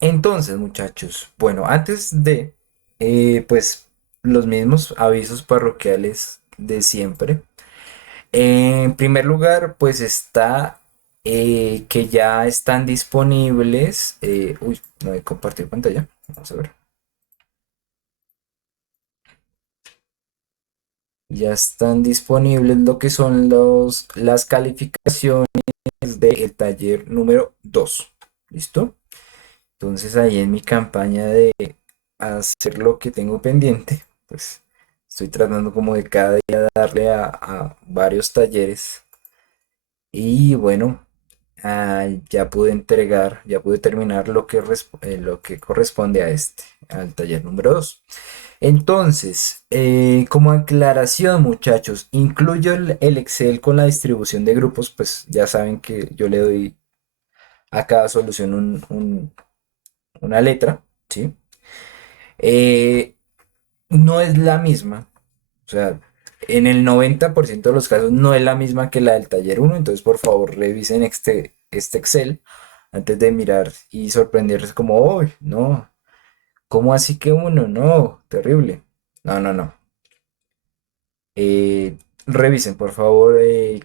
Entonces, muchachos, bueno, antes de, pues, los mismos avisos parroquiales de siempre. En primer lugar, pues está que ya están disponibles. Uy, no he compartido pantalla. Vamos a ver. Ya están disponibles lo que son las calificaciones del taller número 2. ¿Listo? Entonces ahí en mi campaña de hacer lo que tengo pendiente, pues estoy tratando como de cada día darle a varios talleres. Y bueno, ya pude entregar, ya pude terminar lo que corresponde a al taller número 2. Entonces, como aclaración, muchachos, incluyo el Excel con la distribución de grupos, pues ya saben que yo le doy a cada solución una letra, ¿sí? Eh, no es la misma, o sea, en el 90% de los casos no es la misma que la del taller uno. Entonces por favor revisen este Excel antes de mirar y sorprenderse como, uy, no, ¿cómo así que uno? No, terrible. No, no, no. Eh, Revisen por favor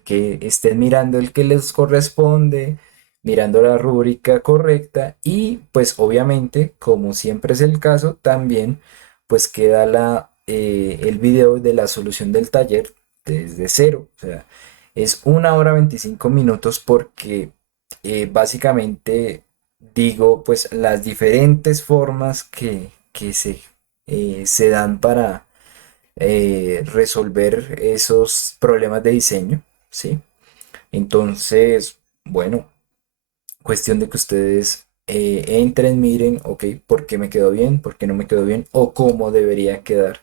que estén mirando el que les corresponde, mirando la rúbrica correcta y pues obviamente, como siempre es el caso, también pues queda el video de la solución del taller desde cero. O sea, es 1 hora 25 minutos porque básicamente digo pues las diferentes formas que se dan para resolver esos problemas de diseño, ¿sí? Entonces, bueno, cuestión de que ustedes entren, miren, ok, por qué me quedó bien, por qué no me quedó bien, o cómo debería quedar,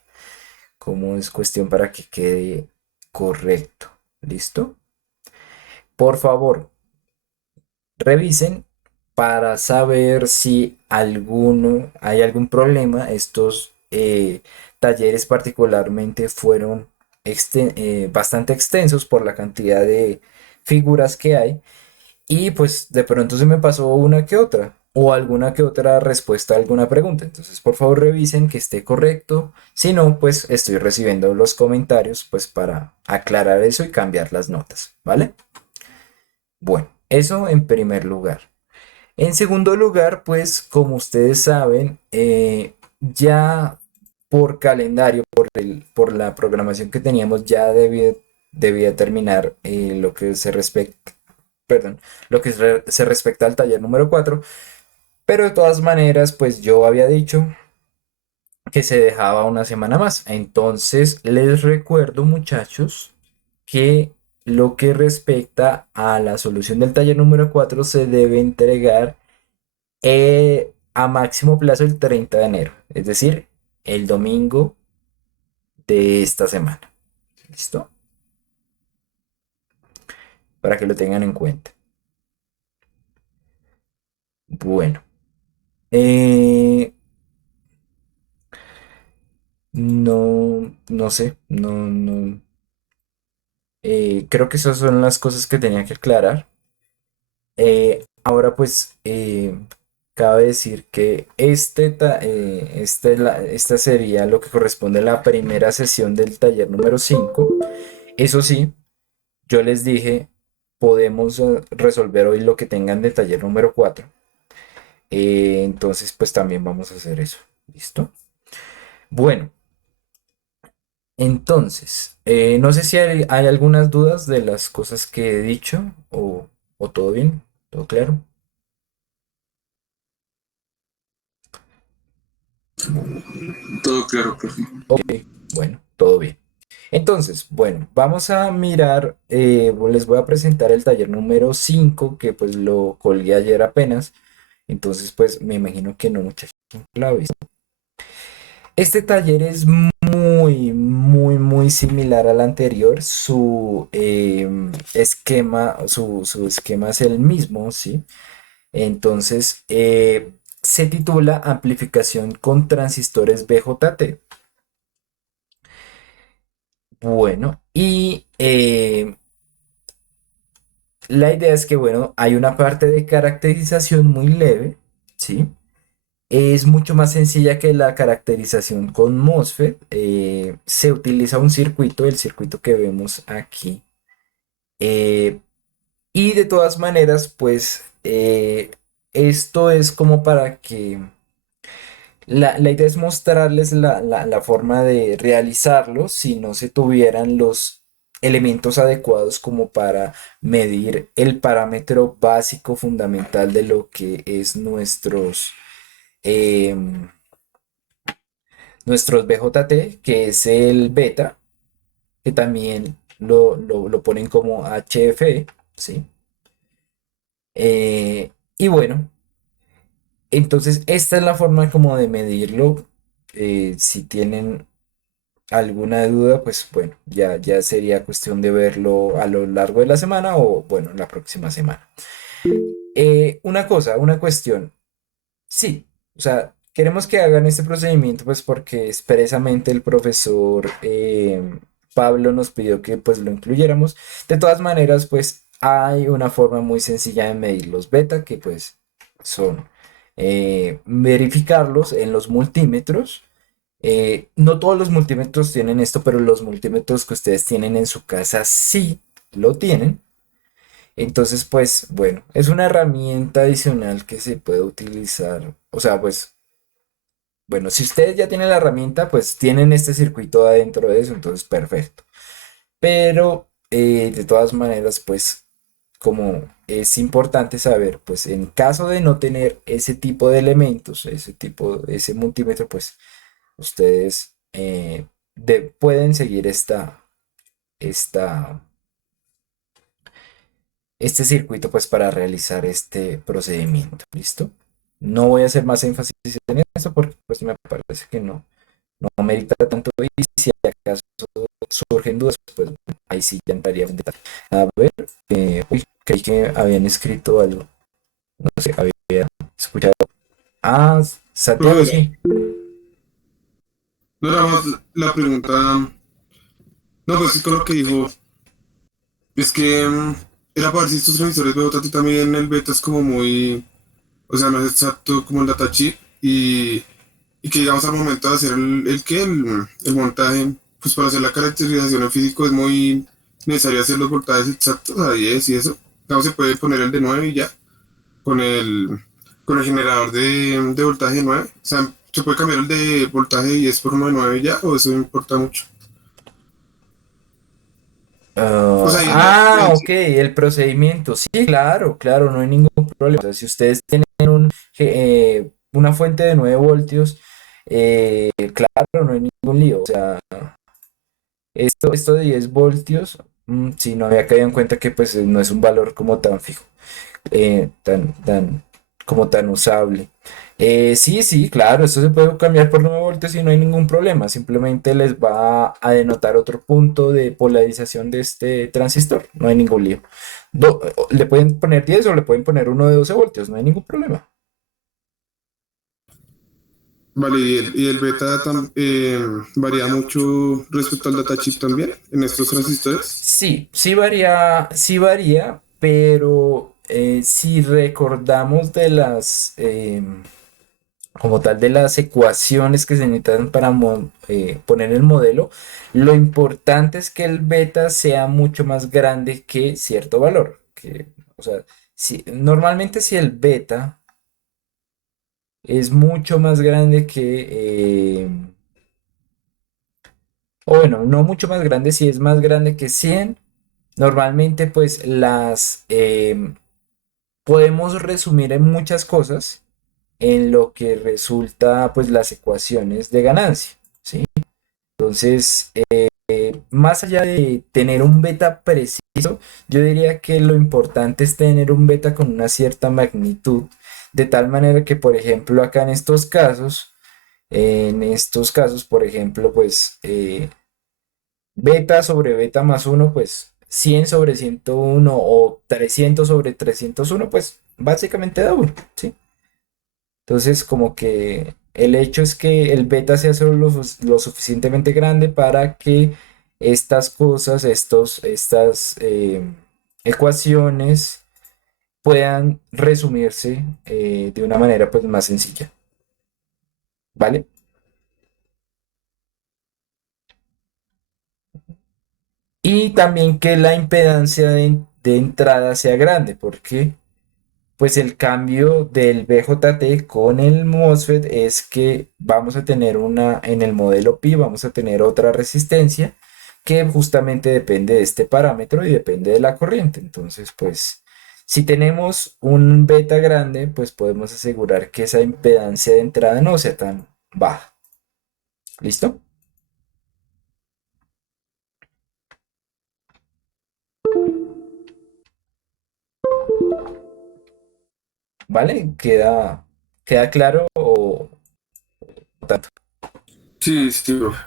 cómo es cuestión para que quede correcto. ¿Listo? Por favor, revisen para saber si hay algún problema. Estos talleres particularmente fueron bastante extensos por la cantidad de figuras que hay y pues de pronto se me pasó una que otra o alguna que otra respuesta a alguna pregunta. Entonces, por favor, revisen que esté correcto. Si no, pues estoy recibiendo los comentarios pues para aclarar eso y cambiar las notas, ¿vale? Bueno, eso en primer lugar. En segundo lugar, pues como ustedes saben, ya por calendario, por la programación que teníamos, ya debía terminar lo que perdón, lo que se respecta al taller número 4. Pero de todas maneras, pues yo había dicho que se dejaba una semana más. Entonces, les recuerdo, muchachos, que lo que respecta a la solución del taller número 4 se debe entregar a máximo plazo el 30 de enero, es decir, el domingo de esta semana. ¿Listo? Para que lo tengan en cuenta. Bueno, eh, no, no sé, no. Creo que esas son las cosas que tenía que aclarar. Ahora pues cabe decir que esta sería lo que corresponde a la primera sesión del taller número 5. Eso sí, yo les dije, podemos resolver hoy lo que tengan de taller número 4. Entonces, pues también vamos a hacer eso. ¿Listo? Bueno, entonces, no sé si hay algunas dudas de las cosas que he dicho o todo bien, todo claro. Todo claro, profe. Ok, bueno, todo bien. Entonces, bueno, vamos a mirar, les voy a presentar el taller número 5 que pues lo colgué ayer apenas. Entonces, pues me imagino que no mucha gente lo ha visto. Este taller es muy similar al anterior. Su esquema es el mismo, ¿sí? Entonces, se titula Amplificación con transistores BJT. Bueno, y la idea es que, bueno, hay una parte de caracterización muy leve, ¿sí? es mucho más sencilla que la caracterización con MOSFET. Se utiliza un circuito, el circuito que vemos aquí. eh, y de todas maneras, pues esto es como para que la idea es mostrarles la forma de realizarlo si no se tuvieran los elementos adecuados como para medir el parámetro básico fundamental de lo que es em, nuestros BJT, que es el beta, que también lo ponen como HF, ¿sí? Y bueno, entonces esta es la forma como de medirlo. Si tienen alguna duda, pues bueno, ya sería cuestión de verlo a lo largo de la semana o bueno, la próxima semana. Una cosa, una cuestión. Sí, o sea, queremos que hagan este procedimiento pues porque expresamente el profesor Pablo nos pidió que pues lo incluyéramos. De todas maneras, pues hay una forma muy sencilla de medir los beta que pues son verificarlos en los multímetros. No todos los multímetros tienen esto, pero los multímetros que ustedes tienen en su casa sí lo tienen. Entonces, pues bueno, es una herramienta adicional que se puede utilizar. O sea, pues bueno, si ustedes ya tienen la herramienta, pues tienen este circuito adentro de eso, entonces perfecto. Pero de todas maneras, pues como es importante saber, pues en caso de no tener ese tipo de elementos, ese multímetro, pues ustedes pueden seguir esta, este circuito pues para realizar este procedimiento. ¿Listo? No voy a hacer más énfasis en eso porque pues me parece que no merita tanto y si acaso surgen dudas, pues ahí sí ya entraría en detalle. A ver, uy, creí que habían escrito algo. No sé, había escuchado. Ah, Santiago, Profesor, sí. no era más la pregunta. No, pues sí, con lo que dijo, es que era para ver si estos transmisores BJT también el beta es como muy, o sea, no es exacto como el datasheet y que digamos al momento de hacer el montaje, pues para hacer la caracterización en físico es muy necesario hacer los voltajes exactos a 10 y eso. Digamos, se puede poner el de 9 y ya, con con el generador de voltaje 9. O sea, se puede cambiar el de voltaje 10 por uno de 9 y ya, o eso no importa mucho. O sea, Ok, el procedimiento. Sí, claro, claro, no hay ningún problema. O sea, si ustedes tienen una fuente de 9 voltios, claro, no hay ningún lío. O sea, esto de 10 voltios, sí, no había caído en cuenta que pues no es un valor como tan fijo, como tan usable. Sí, sí, claro, esto se puede cambiar por 9 voltios y no hay ningún problema. Simplemente les va a denotar otro punto de polarización de este transistor. No hay ningún lío. Le pueden poner 10 o le pueden poner uno de 12 voltios, no hay ningún problema. vale, y el beta varía mucho respecto al datasheet también en estos transistores. Sí, sí varía, pero si recordamos de como tal de las ecuaciones que se necesitan para poner el modelo, lo importante es que el beta sea mucho más grande que cierto valor. O sea, normalmente si el beta es mucho más grande o bueno, no mucho más grande, si es más grande que 100, normalmente pues podemos resumir en muchas cosas en lo que resulta pues las ecuaciones de ganancia, ¿sí? Entonces, más allá de tener un beta preciso, yo diría que lo importante es tener un beta con una cierta magnitud, de tal manera que, por ejemplo, acá en estos casos, por ejemplo, pues beta sobre beta más uno, pues 100 sobre 101 o 300 sobre 301, pues básicamente da uno, ¿sí? Entonces, como que el hecho es que el beta sea solo lo suficientemente grande para que estas cosas, estas ecuaciones puedan resumirse de una manera pues más sencilla. ¿vale? Y también que la impedancia de entrada sea grande, porque pues el cambio del BJT con el MOSFET es que vamos a tener en el modelo Pi vamos a tener otra resistencia que justamente depende de este parámetro y depende de la corriente. Entonces, pues, si tenemos un beta grande, pues podemos asegurar que esa impedancia de entrada no sea tan baja. ¿Listo? ¿Vale? ¿Queda claro o tanto? Sí, sí, profe.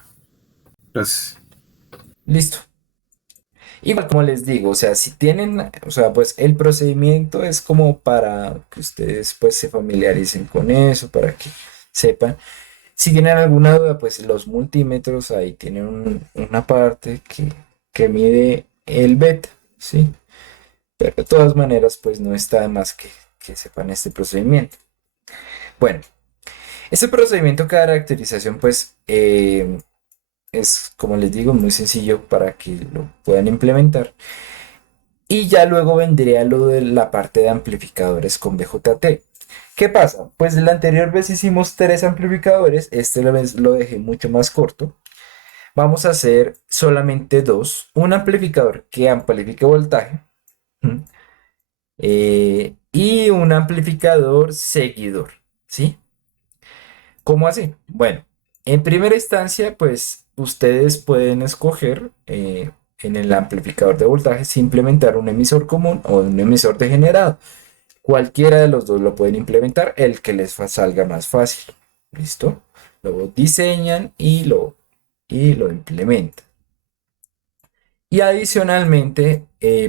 Gracias. Listo. Igual como les digo, o sea, si tienen, o sea, pues el procedimiento es como para que ustedes pues se familiaricen con eso, para que sepan. Si tienen alguna duda, pues los multímetros ahí tienen una parte que mide el beta, ¿sí? Pero de todas maneras, pues no está de más que sepan este procedimiento. Bueno, este procedimiento de caracterización, pues es, como les digo, muy sencillo para que lo puedan implementar. Y ya luego vendría lo de la parte de amplificadores con BJT. ¿Qué pasa? Pues la anterior vez hicimos tres amplificadores, esta vez lo dejé mucho más corto. Vamos a hacer solamente dos. Un amplificador que amplifique voltaje, ¿m? Y un amplificador seguidor, ¿sí? ¿Cómo así? Bueno, en primera instancia, pues ustedes pueden escoger en el amplificador de voltaje si implementar un emisor común o un emisor degenerado. Cualquiera de los dos lo pueden implementar, el que les salga más fácil. ¿Listo? Lo diseñan y lo implementan. Y adicionalmente,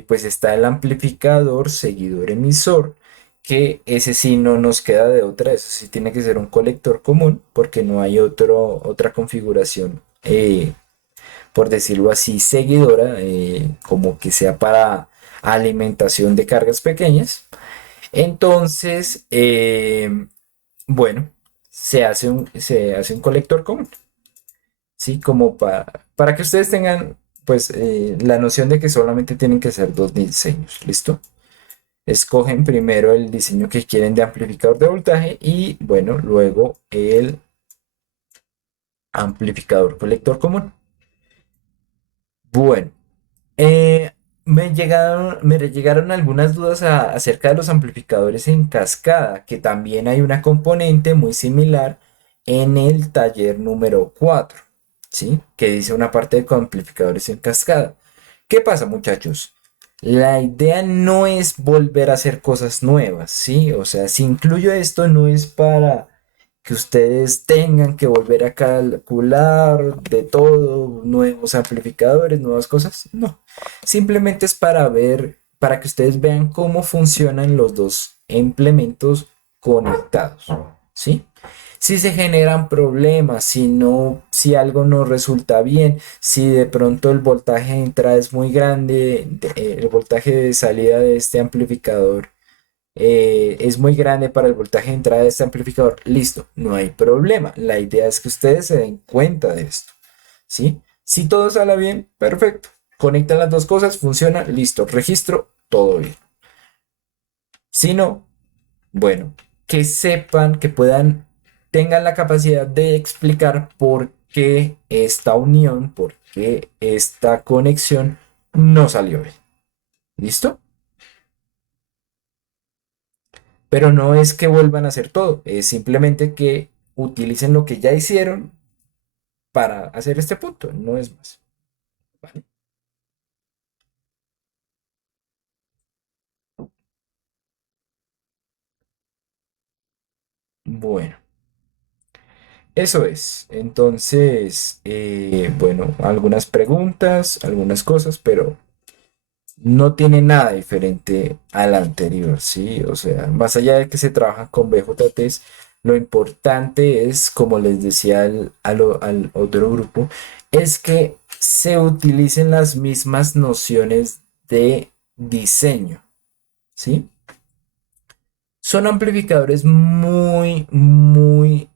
pues está el amplificador seguidor emisor, que ese sí no nos queda de otra, eso sí tiene que ser un colector común, porque no hay otra configuración, por decirlo así, seguidora, como que sea para alimentación de cargas pequeñas. Entonces, bueno, se hace un colector común, ¿sí? Como para que ustedes tengan, pues, la noción de que solamente tienen que ser dos diseños, ¿listo? Escogen primero el diseño que quieren de amplificador de voltaje y, bueno, luego el amplificador colector común. Bueno, Eh, me llegaron algunas dudas acerca de los amplificadores en cascada, que también hay una componente muy similar en el taller número 4, ¿sí? Que dice una parte de amplificadores en cascada. ¿Qué pasa, muchachos? La idea no es volver a hacer cosas nuevas, ¿sí? O sea, si incluyo esto, no es para que ustedes tengan que volver a calcular de todo, nuevos amplificadores, nuevas cosas. No, simplemente es para ver, para que ustedes vean cómo funcionan los dos implementos conectados, ¿sí? Si se generan problemas, si no, si algo no resulta bien, si de pronto el voltaje de entrada es muy grande, el voltaje de salida de este amplificador es muy grande para el voltaje de entrada de este amplificador, listo, no hay problema. La idea es que ustedes se den cuenta de esto, ¿sí? Si todo sale bien, perfecto. Conectan las dos cosas, funciona, listo, registro, todo bien. Si no, bueno, que sepan, que puedan, tengan la capacidad de explicar por qué esta unión, por qué esta conexión no salió bien. ¿Listo? Pero no es que vuelvan a hacer todo, es simplemente que utilicen lo que ya hicieron para hacer este punto, no es más. ¿Vale? Bueno, eso es. Entonces, bueno, algunas preguntas, algunas cosas, pero no tiene nada diferente a la anterior, ¿sí? O sea, más allá de que se trabaja con BJTs, lo importante es, como les decía al otro grupo, es que se utilicen las mismas nociones de diseño, ¿sí? Son amplificadores muy, muy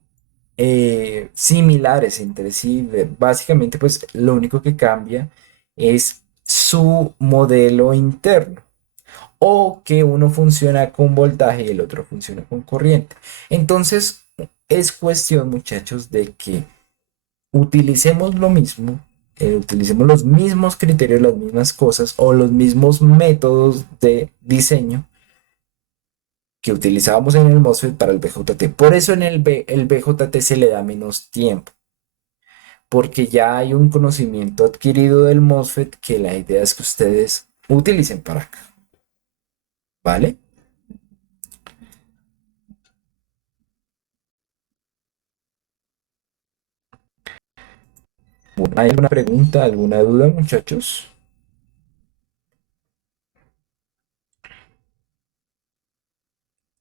similares entre sí. Básicamente, pues lo único que cambia es su modelo interno. O que uno funciona con voltaje y el otro funciona con corriente. Entonces, es cuestión, muchachos, de que utilicemos lo mismo, utilicemos los mismos criterios, las mismas cosas o los mismos métodos de diseño que utilizábamos en el MOSFET para el BJT. Por eso en el BJT se le da menos tiempo, porque ya hay un conocimiento adquirido del MOSFET que la idea es que ustedes utilicen para acá, ¿vale? Bueno, ¿hay alguna pregunta, alguna duda, muchachos?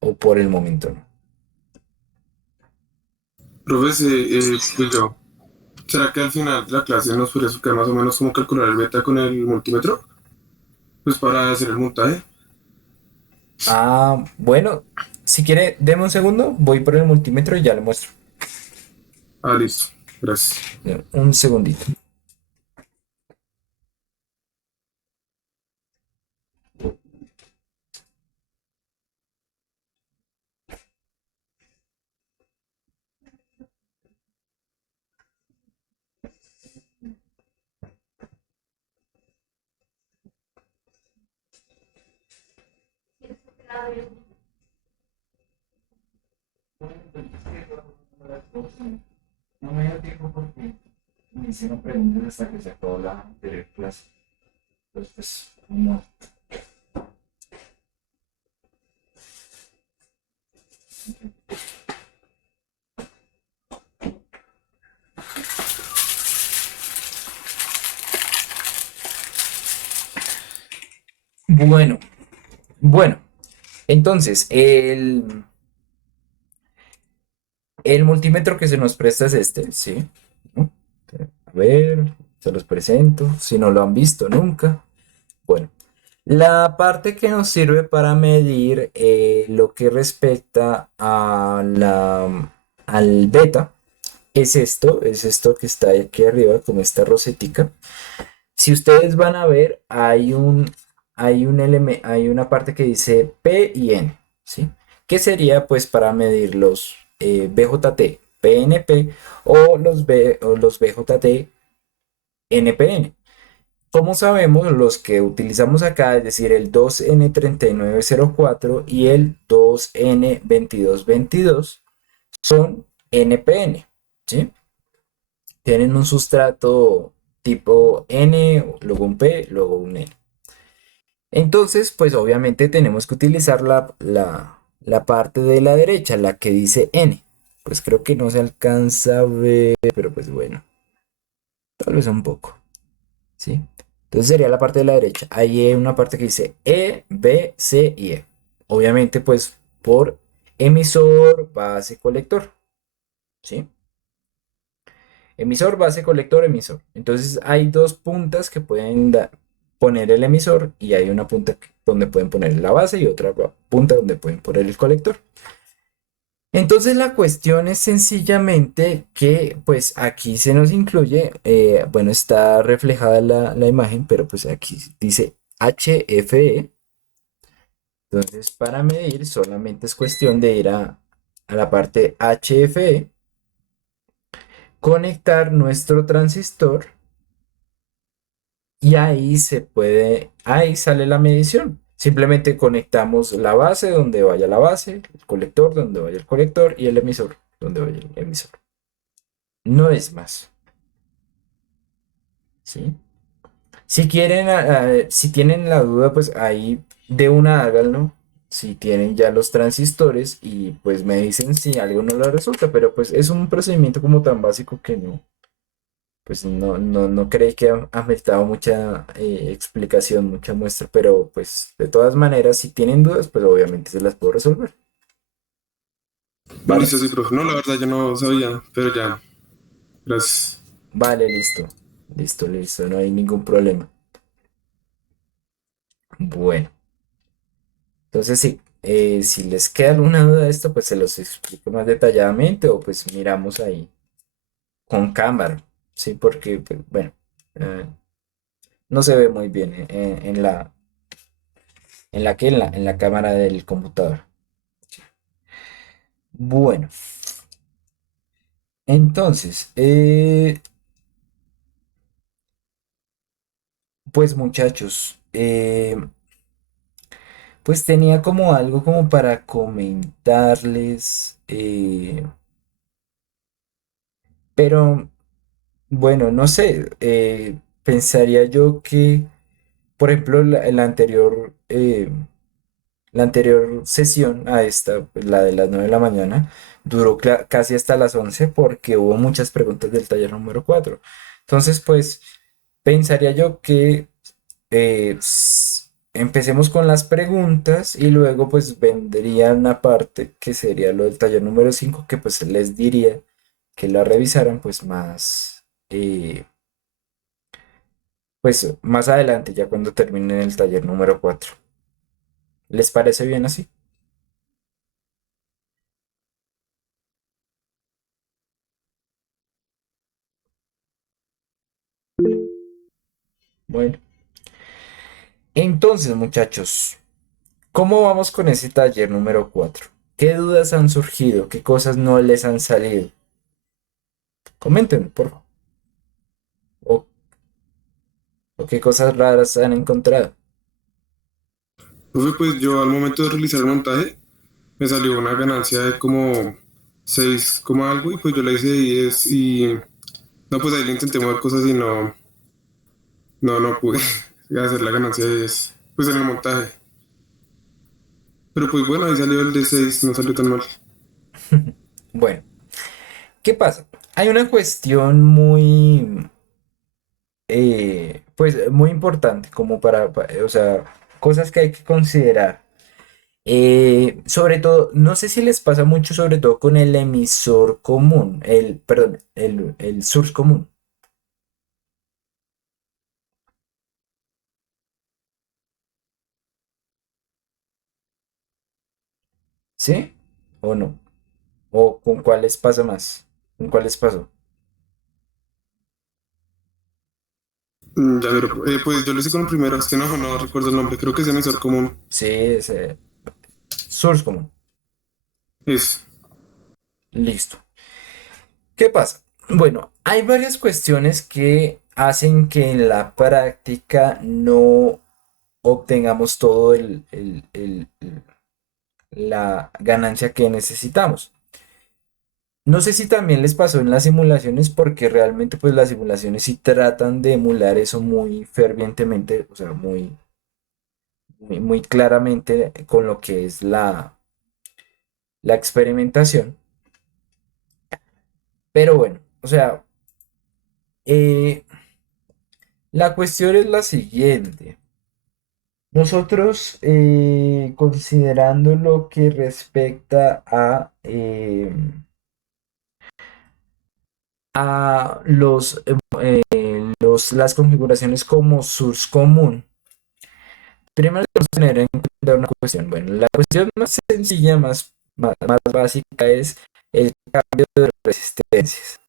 ¿O por el momento no? Profes, pues yo, ¿será que al final de la clase nos podría explicar más o menos cómo calcular el beta con el multímetro? Pues para hacer el montaje. Ah, bueno, si quiere, deme un segundo, voy por el multímetro y ya le muestro. Ah, listo. Gracias. Un segundito. No me dio tiempo porque me hicieron preguntas hasta que se acabó la anterior clase. Entonces, pues, no. Bueno, bueno, entonces, el multímetro que se nos presta es este, ¿sí? ¿No? A ver, se los presento, si no lo han visto nunca. Bueno, la parte que nos sirve para medir lo que respecta al beta es esto que está aquí arriba, como esta rosetica. Si ustedes van a ver, hay una parte que dice P y N, ¿sí? Que sería pues para medir los BJT PNP o los BJT NPN. Como sabemos, los que utilizamos acá, es decir, el 2N3904 y el 2N2222, son NPN, ¿sí? Tienen un sustrato tipo N, luego un P, luego un N. Entonces, pues obviamente tenemos que utilizar la parte de la derecha, la que dice N. Pues creo que no se alcanza a ver, pero pues bueno, tal vez un poco, ¿sí? Entonces sería la parte de la derecha. Ahí hay una parte que dice E, B, C y E. Obviamente, pues por emisor, base, colector, ¿sí? Emisor, base, colector, emisor. Entonces hay dos puntas que pueden poner el emisor y hay una punta donde pueden poner la base y otra punta donde pueden poner el colector. Entonces la cuestión es sencillamente que pues aquí se nos incluye, bueno, está reflejada la imagen, pero pues aquí dice HFE. Entonces para medir solamente es cuestión de ir a la parte HFE, conectar nuestro transistor y ahí sale la medición. Simplemente conectamos la base donde vaya la base, el colector donde vaya el colector y el emisor donde vaya el emisor. No es más, ¿sí? Si quieren, si tienen la duda, pues ahí de una háganlo. Si tienen ya los transistores y pues me dicen si algo no les resulta, pero pues es un procedimiento como tan básico que no, pues no creí que ameritaba mucha explicación, mucha muestra, pero pues de todas maneras, si tienen dudas, pues obviamente se las puedo resolver, No, ¿vale? listo, sí, profe. No, la verdad yo no sabía, pero ya. Gracias. Vale, listo, listo, listo, no hay ningún problema. Bueno, entonces sí. Si les queda alguna duda de esto, pues se los explico más detalladamente o pues miramos ahí con cámara, ¿sí? Porque, pues, bueno, eh, no se ve muy bien en la cámara del computador. Bueno, entonces, pues muchachos, pues tenía como algo como para comentarles, pero bueno, no sé, pensaría yo que, por ejemplo, la anterior sesión a esta, pues, la de las 9 de la mañana, duró casi hasta las 11 porque hubo muchas preguntas del taller número 4. Entonces, pues, pensaría yo que empecemos con las preguntas y luego pues vendría una parte que sería lo del taller número 5 que pues les diría que la revisaran pues más, pues más adelante, ya cuando terminen el taller número 4. ¿Les parece bien así? Bueno. Entonces, muchachos, ¿cómo vamos con ese taller número 4? ¿Qué dudas han surgido? ¿Qué cosas no les han salido? Comenten, por favor. ¿O, o qué cosas raras han encontrado? Profe, pues yo al momento de realizar el montaje me salió una ganancia de como 6 algo y pues yo la hice de 10 y no, pues ahí le intenté mover cosas y no pude hacer la ganancia de 10 pues en el montaje. Pero pues bueno, ahí salió el de 6, no salió tan mal. Bueno, ¿qué pasa? Hay una cuestión muy, pues, muy importante como o sea, cosas que hay que considerar. Sobre todo, no sé si les pasa mucho, sobre todo con el emisor común, perdón, el source común, ¿sí? ¿O no? ¿O con cuáles pasa más? ¿Con cuáles pasó? Ya, pero pues yo lo hice con el primero, es que no recuerdo el nombre, creo que es emisor común. Sí, source común. Es, Listo. ¿Qué pasa? Bueno, hay varias cuestiones que hacen que en la práctica no obtengamos todo la ganancia que necesitamos. No sé si también les pasó en las simulaciones porque realmente pues las simulaciones sí tratan de emular eso muy fervientemente, o sea, muy claramente con lo que es la experimentación. Pero bueno, o sea, eh, la cuestión es la siguiente. Nosotros, considerando lo que respecta a las configuraciones como source común, primero debemos tener en cuenta una cuestión. Bueno, la cuestión más sencilla, más básica es el cambio de resistencias.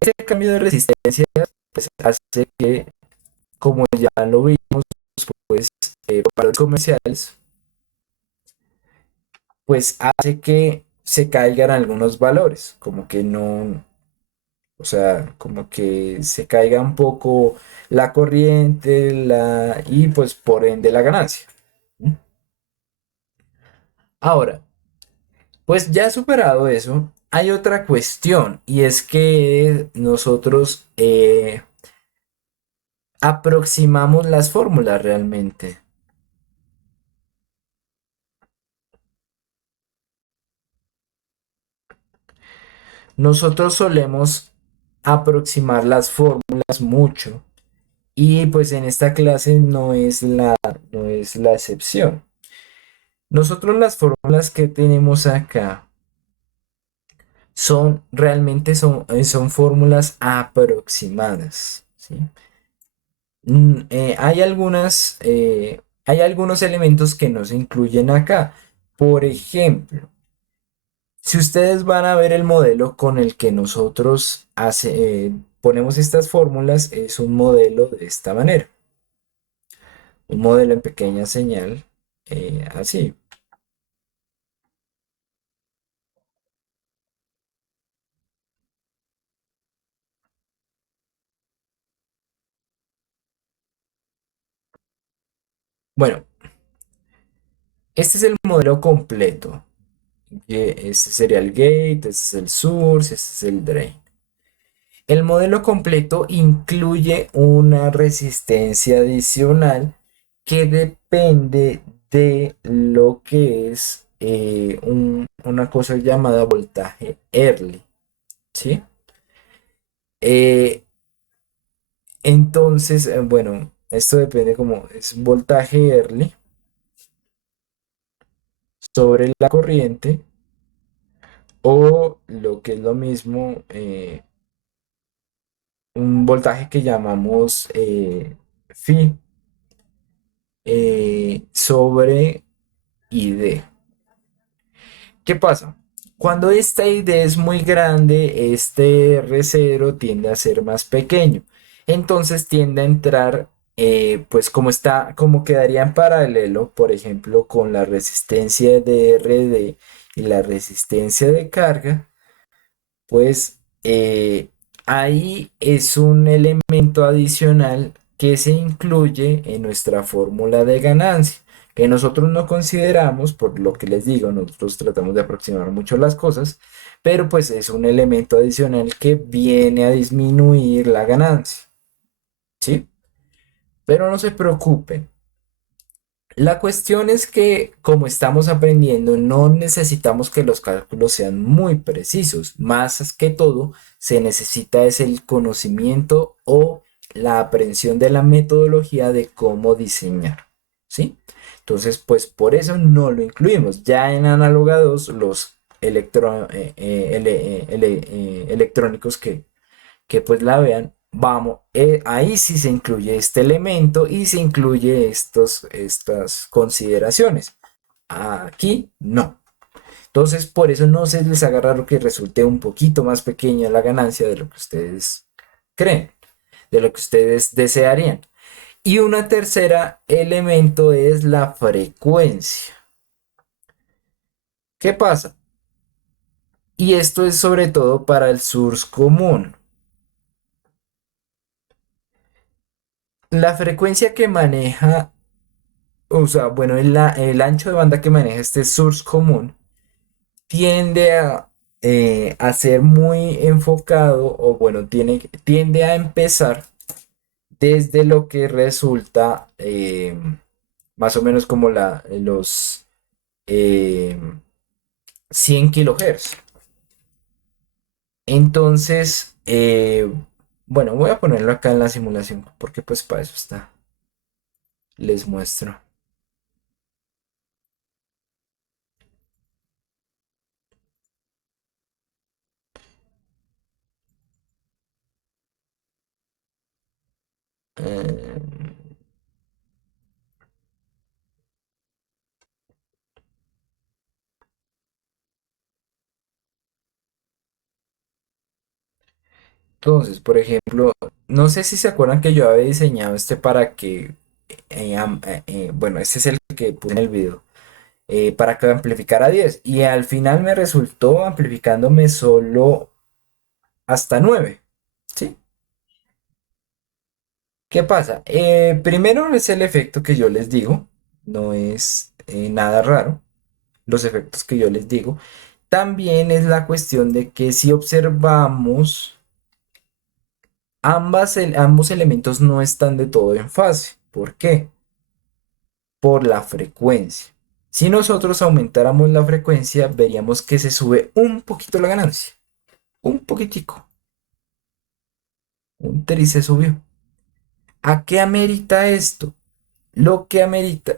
Ese cambio de resistencia pues, hace que, como ya lo vimos, pues, por valores comerciales, pues hace que se caigan algunos valores, como que no, o sea, como que se caiga un poco la corriente, y pues por ende la ganancia. ¿Mm? Ahora, pues ya superado eso, hay otra cuestión y es que nosotros aproximamos las fórmulas realmente. Nosotros solemos aproximar las fórmulas mucho y pues en esta clase no es la excepción. Nosotros las fórmulas que tenemos acá son fórmulas aproximadas, ¿sí? Hay algunas, hay algunos elementos que no se incluyen acá. Por ejemplo, si ustedes van a ver el modelo con el que nosotros ponemos estas fórmulas, es un modelo de esta manera. Un modelo en pequeña señal, así. Bueno, este es el modelo completo. Este sería el gate, este es el source, este es el drain. El modelo completo incluye una resistencia adicional que depende de lo que es una cosa llamada voltaje Early, ¿sí? Eh, entonces, bueno, esto depende como es voltaje Early sobre la corriente o lo que es lo mismo, un voltaje que llamamos phi sobre ID. ¿Qué pasa? Cuando esta ID es muy grande, este R0 tiende a ser más pequeño. Entonces tiende a entrar, pues como está, como quedaría en paralelo, por ejemplo, con la resistencia de RD y la resistencia de carga, pues ahí es un elemento adicional que se incluye en nuestra fórmula de ganancia, que nosotros no consideramos, por lo que les digo, nosotros tratamos de aproximar mucho las cosas, pero pues es un elemento adicional que viene a disminuir la ganancia, ¿sí? Pero no se preocupen. La cuestión es que, como estamos aprendiendo, no necesitamos que los cálculos sean muy precisos. Más que todo, se necesita es el conocimiento o la aprehensión de la metodología de cómo diseñar, ¿sí? Entonces, pues por eso no lo incluimos. Ya en Análoga 2, los electrónicos que pues la vean, vamos, ahí sí se incluye este elemento y se incluye estas consideraciones. Aquí no. Entonces, por eso no se les haga raro que resulte un poquito más pequeña la ganancia de lo que ustedes creen, de lo que ustedes desearían. Y una tercera elemento es la frecuencia. ¿Qué pasa? Y esto es sobre todo para el source común. La frecuencia que maneja, o sea, bueno, el ancho de banda que maneja este source común tiende a ser muy enfocado, o bueno, tiende a empezar desde lo que resulta más o menos como los eh, 100 kilohertz. Entonces, bueno, voy a ponerlo acá en la simulación porque pues para eso está. Les muestro. Eh, Entonces, por ejemplo, no sé si se acuerdan que yo había diseñado este para que, bueno, este es el que puse en el video, para que amplificara 10 y al final me resultó amplificándome solo hasta 9, ¿sí? ¿Qué pasa? Primero es el efecto que yo les digo, no es nada raro, los efectos que yo les digo. También es la cuestión de que si observamos ambos elementos no están de todo en fase. ¿Por qué? Por la frecuencia. Si nosotros aumentáramos la frecuencia, veríamos que se sube un poquito la ganancia. Un poquitico. Un tris se subió. ¿A qué amerita esto? Lo que amerita,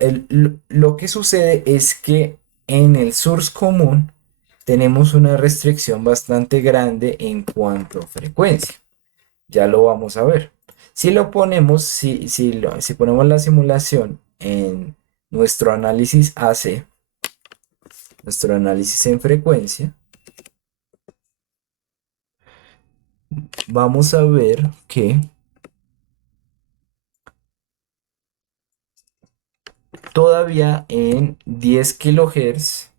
lo que sucede es que en el source común tenemos una restricción bastante grande en cuanto a frecuencia. Ya lo vamos a ver. Si lo ponemos, si ponemos la simulación en nuestro análisis AC, nuestro análisis en frecuencia, vamos a ver que todavía en 10 kilohertz,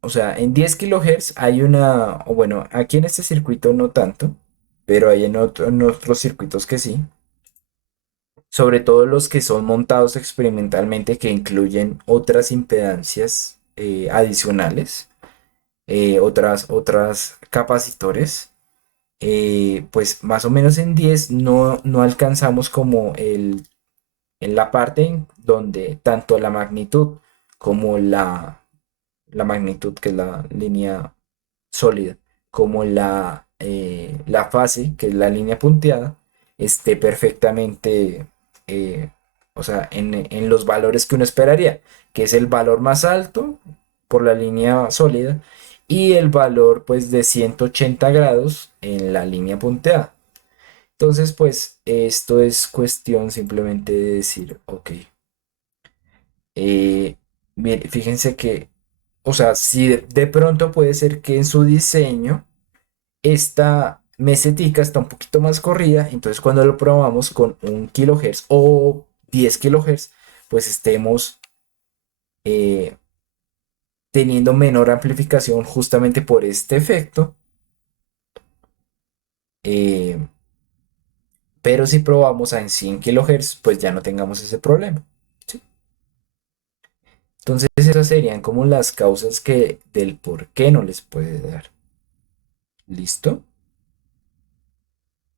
o sea, en 10 kilohertz hay una, o bueno, aquí en este circuito no tanto, pero hay en otros circuitos que sí, sobre todo los que son montados experimentalmente que incluyen otras impedancias adicionales, otras capacitores. Pues más o menos en 10 no alcanzamos como en la parte en donde tanto la magnitud como la magnitud, que es la línea sólida, como la fase, que es la línea punteada, esté perfectamente, eh, o sea, en los valores que uno esperaría, que es el valor más alto por la línea sólida y el valor pues de 180 grados en la línea punteada. Entonces, pues esto es cuestión simplemente de decir, ok, eh, mire, fíjense que, o sea, si de pronto puede ser que en su diseño esta mesetica está un poquito más corrida, entonces cuando lo probamos con 1 kHz o 10 kHz, pues estemos eh, teniendo menor amplificación justamente por este efecto, eh, pero si probamos a en 100 kHz, pues ya no tengamos ese problema. ¿Sí? Entonces esas serían como las causas que del por qué no les puede dar. ¿Listo?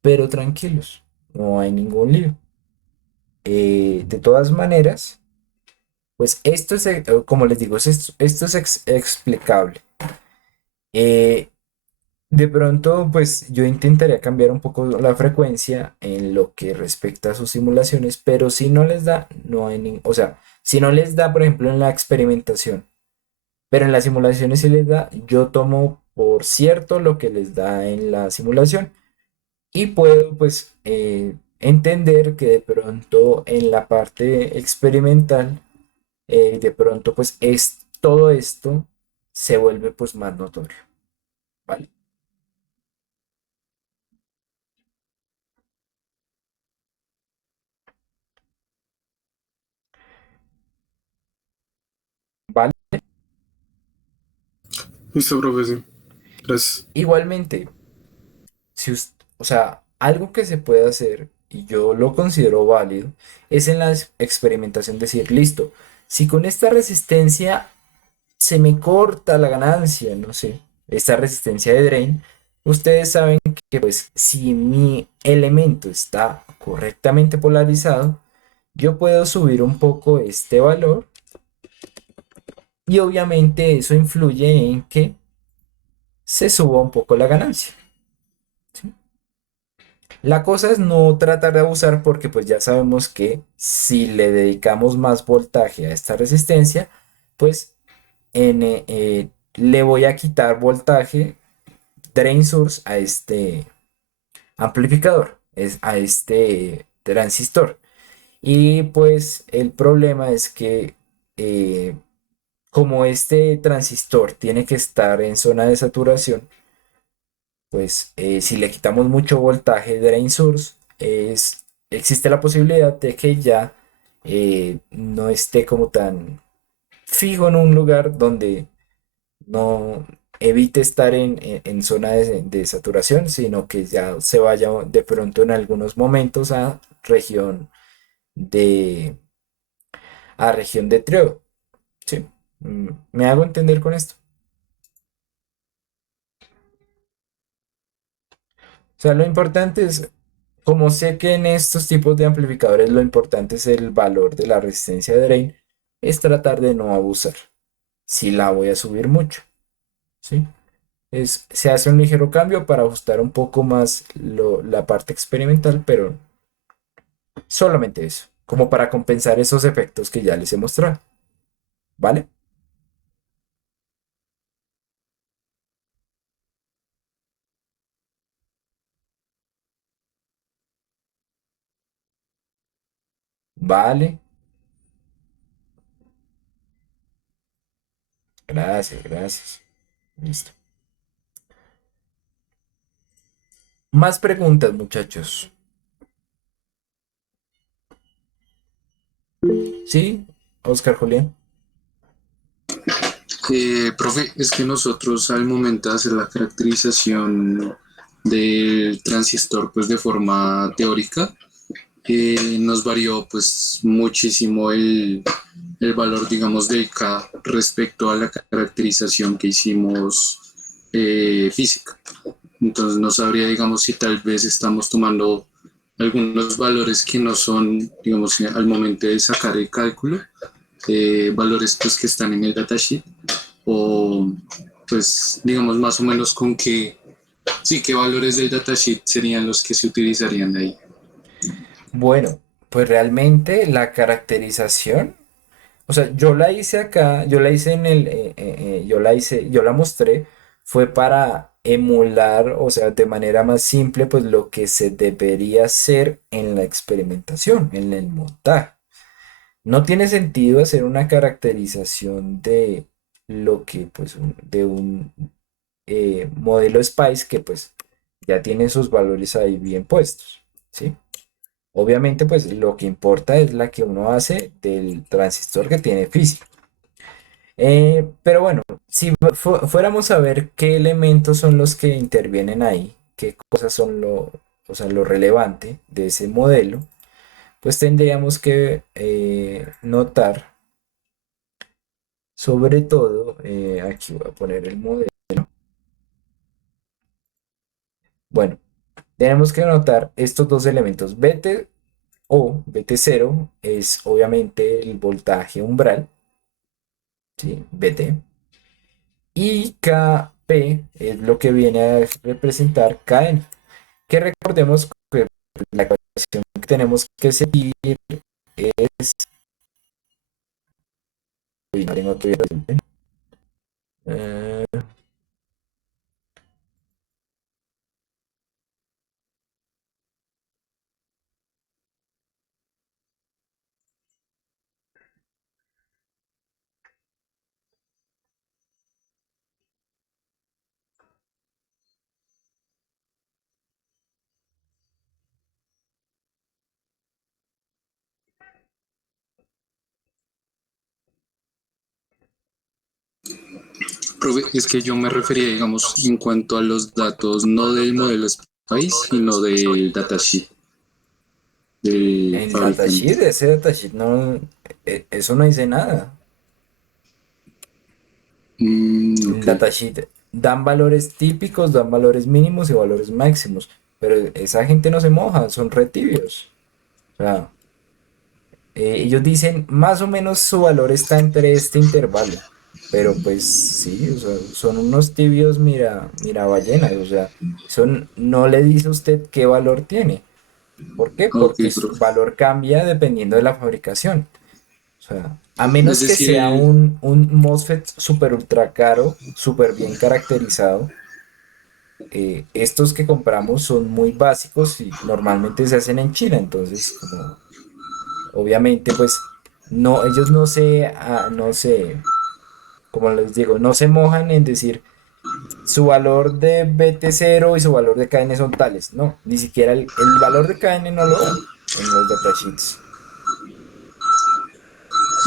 Pero tranquilos, no hay ningún lío. De todas maneras, pues esto es, como les digo, esto es explicable. Eh, de pronto, pues yo intentaría cambiar un poco la frecuencia en lo que respecta a sus simulaciones, pero si no les da, no hay o sea, si no les da, por ejemplo, en la experimentación, pero en las simulaciones sí les da, yo tomo por cierto lo que les da en la simulación y puedo, pues, entender que de pronto en la parte experimental de pronto pues es todo esto se vuelve pues más notorio, ¿vale? ¿Vale? Listo, profe, sí. Gracias. Igualmente, si o sea, algo que se puede hacer y yo lo considero válido es en la experimentación decir, listo, si con esta resistencia se me corta la ganancia, no sé, esta resistencia de drain, ustedes saben que pues si mi elemento está correctamente polarizado, yo puedo subir un poco este valor y obviamente eso influye en que se suba un poco la ganancia. ¿Sí? La cosa es no tratar de abusar porque pues ya sabemos que si le dedicamos más voltaje a esta resistencia, pues le voy a quitar voltaje drain source a este amplificador, es a este transistor. Y pues el problema es que eh, como este transistor tiene que estar en zona de saturación, pues si le quitamos mucho voltaje drain source, existe la posibilidad de que ya no esté como tan fijo en un lugar donde no evite estar en zona de saturación, sino que ya se vaya de pronto en algunos momentos de, a región de trigo. ¿Sí? ¿Me hago entender con esto? O sea, lo importante es, como sé que en estos tipos de amplificadores lo importante es el valor de la resistencia de drain, es tratar de no abusar. Si la voy a subir mucho, ¿sí? Se hace un ligero cambio para ajustar un poco más la parte experimental, pero solamente eso, como para compensar esos efectos que ya les he mostrado, ¿vale? Vale, gracias, gracias. Listo. Más preguntas, muchachos. ¿Sí, Oscar Julián? Profe, es que nosotros al momento de hacer la caracterización del transistor pues de forma teórica, nos varió pues muchísimo el valor, digamos, de K respecto a la caracterización que hicimos física. Entonces no sabría, digamos, si tal vez estamos tomando algunos valores que no son, digamos, al momento de sacar el cálculo, valores pues que están en el datasheet o pues digamos más o menos con qué, sí, qué valores del datasheet serían los que se utilizarían ahí. Bueno, pues realmente la caracterización, o sea, yo la hice acá, yo la hice en yo la hice, yo la mostré, fue para emular, o sea, de manera más simple, pues lo que se debería hacer en la experimentación, en el montaje. No tiene sentido hacer una caracterización de lo que, pues, de un modelo SPICE que, pues, ya tiene sus valores ahí bien puestos, ¿sí? Obviamente, pues, lo que importa es la que uno hace del transistor que tiene física. Pero bueno, si fuéramos a ver qué elementos son los que intervienen ahí, qué cosas son o sea, lo relevante de ese modelo, pues tendríamos que notar, sobre todo, aquí voy a poner el modelo. Bueno, tenemos que notar estos dos elementos. BT o BT0 es obviamente el voltaje umbral, ¿sí? BT. Y KP es lo que viene a representar KN. Que recordemos que la ecuación que tenemos que seguir es. Uy, no tengo que Profe, es que yo me refería, digamos, en cuanto a los datos, no del modelo Spice, sino del datasheet del en fabricante. datasheet, ese datasheet no, eso no dice nada. El Ok, datasheet dan valores típicos, dan valores mínimos y valores máximos, pero esa gente no se moja, son re tibios. O sea, ellos dicen más o menos su valor está entre este intervalo, pero pues sí, o sea, son unos tibios, mira ballenas, o sea, no le dice a usted qué valor tiene. ¿Por qué? ok, Porque su profe. valor cambia dependiendo de la fabricación. O sea, a Es menos que decir, sea un MOSFET súper ultra caro, súper bien caracterizado, estos que compramos son muy básicos y normalmente se hacen en China, entonces como obviamente pues no, ellos no se, como les digo, no se mojan en decir su valor de BT0 y su valor de KN son tales, no, ni siquiera el valor de KN no lo dan en los datasheets.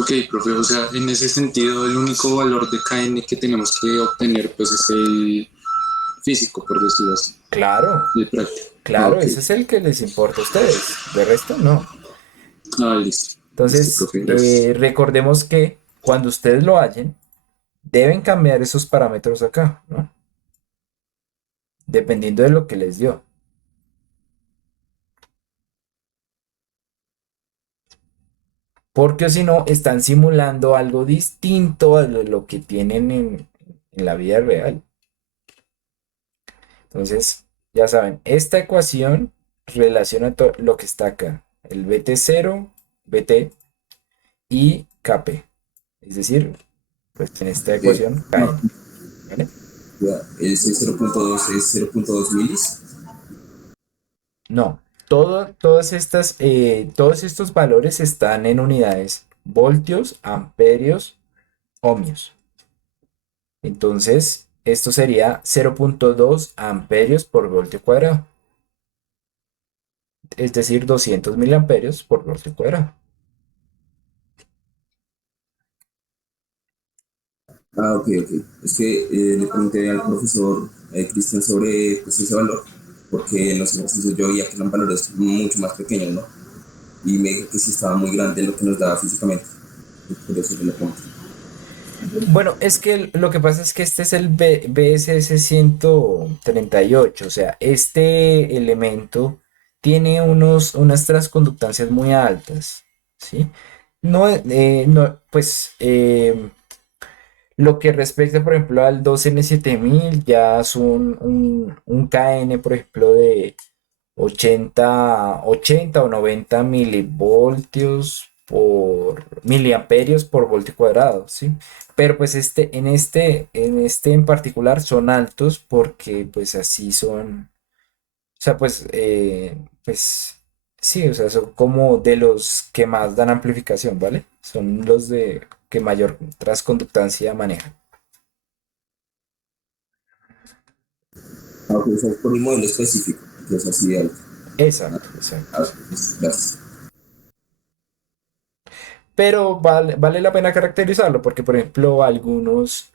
ok, profe, o sea, en ese sentido, el único valor de KN que tenemos que obtener, pues es el físico, por decirlo así, Claro, de práctico. Ah, claro, ok. ese es el que les importa a ustedes, de resto no. Ah, listo. Listo, Entonces, profe, gracias. recordemos que cuando ustedes lo hallen, deben cambiar esos parámetros acá, ¿no? Dependiendo de lo que les dio. Porque si no, están simulando algo distinto a lo que tienen en la vida real. Entonces, ya saben, esta ecuación relaciona lo que está acá. El BT0, BT y KP. Es decir, pues en esta Eh, ecuación KN. ¿Vale? ese 0.2 es 0.2 milis. No, todos estos valores están en unidades, voltios, amperios, ohmios. Entonces, esto sería 0,2 amperios por voltio cuadrado, es decir, 200 miliamperios por voltio cuadrado. Ah, ok, ok. Es que le pregunté al profesor Cristian sobre pues, ese valor, porque en los ejercicios yo veía que eran valores mucho más pequeños, ¿no? Y me dijo que sí estaba muy grande lo que nos daba físicamente. Y por eso le pregunté. Bueno, es que lo que pasa es que este es el BSS 138, o sea, este elemento tiene unas transconductancias muy altas, ¿sí? No, no, pues lo que respecta, por ejemplo, al 2N7000, ya es un KN, por ejemplo, de 80 o 90 milivoltios por miliamperios por voltio cuadrado, ¿sí? Pero pues en este en particular son altos porque pues así son, o sea, pues sí, o sea, son como de los que más dan amplificación, ¿vale? Son los de que mayor transconductancia manejan. Ah, ok, o sea, es por un modelo específico, que es así de alto. Exacto, exacto. Ah, pues, gracias. Pero vale la pena caracterizarlo porque, por ejemplo, algunos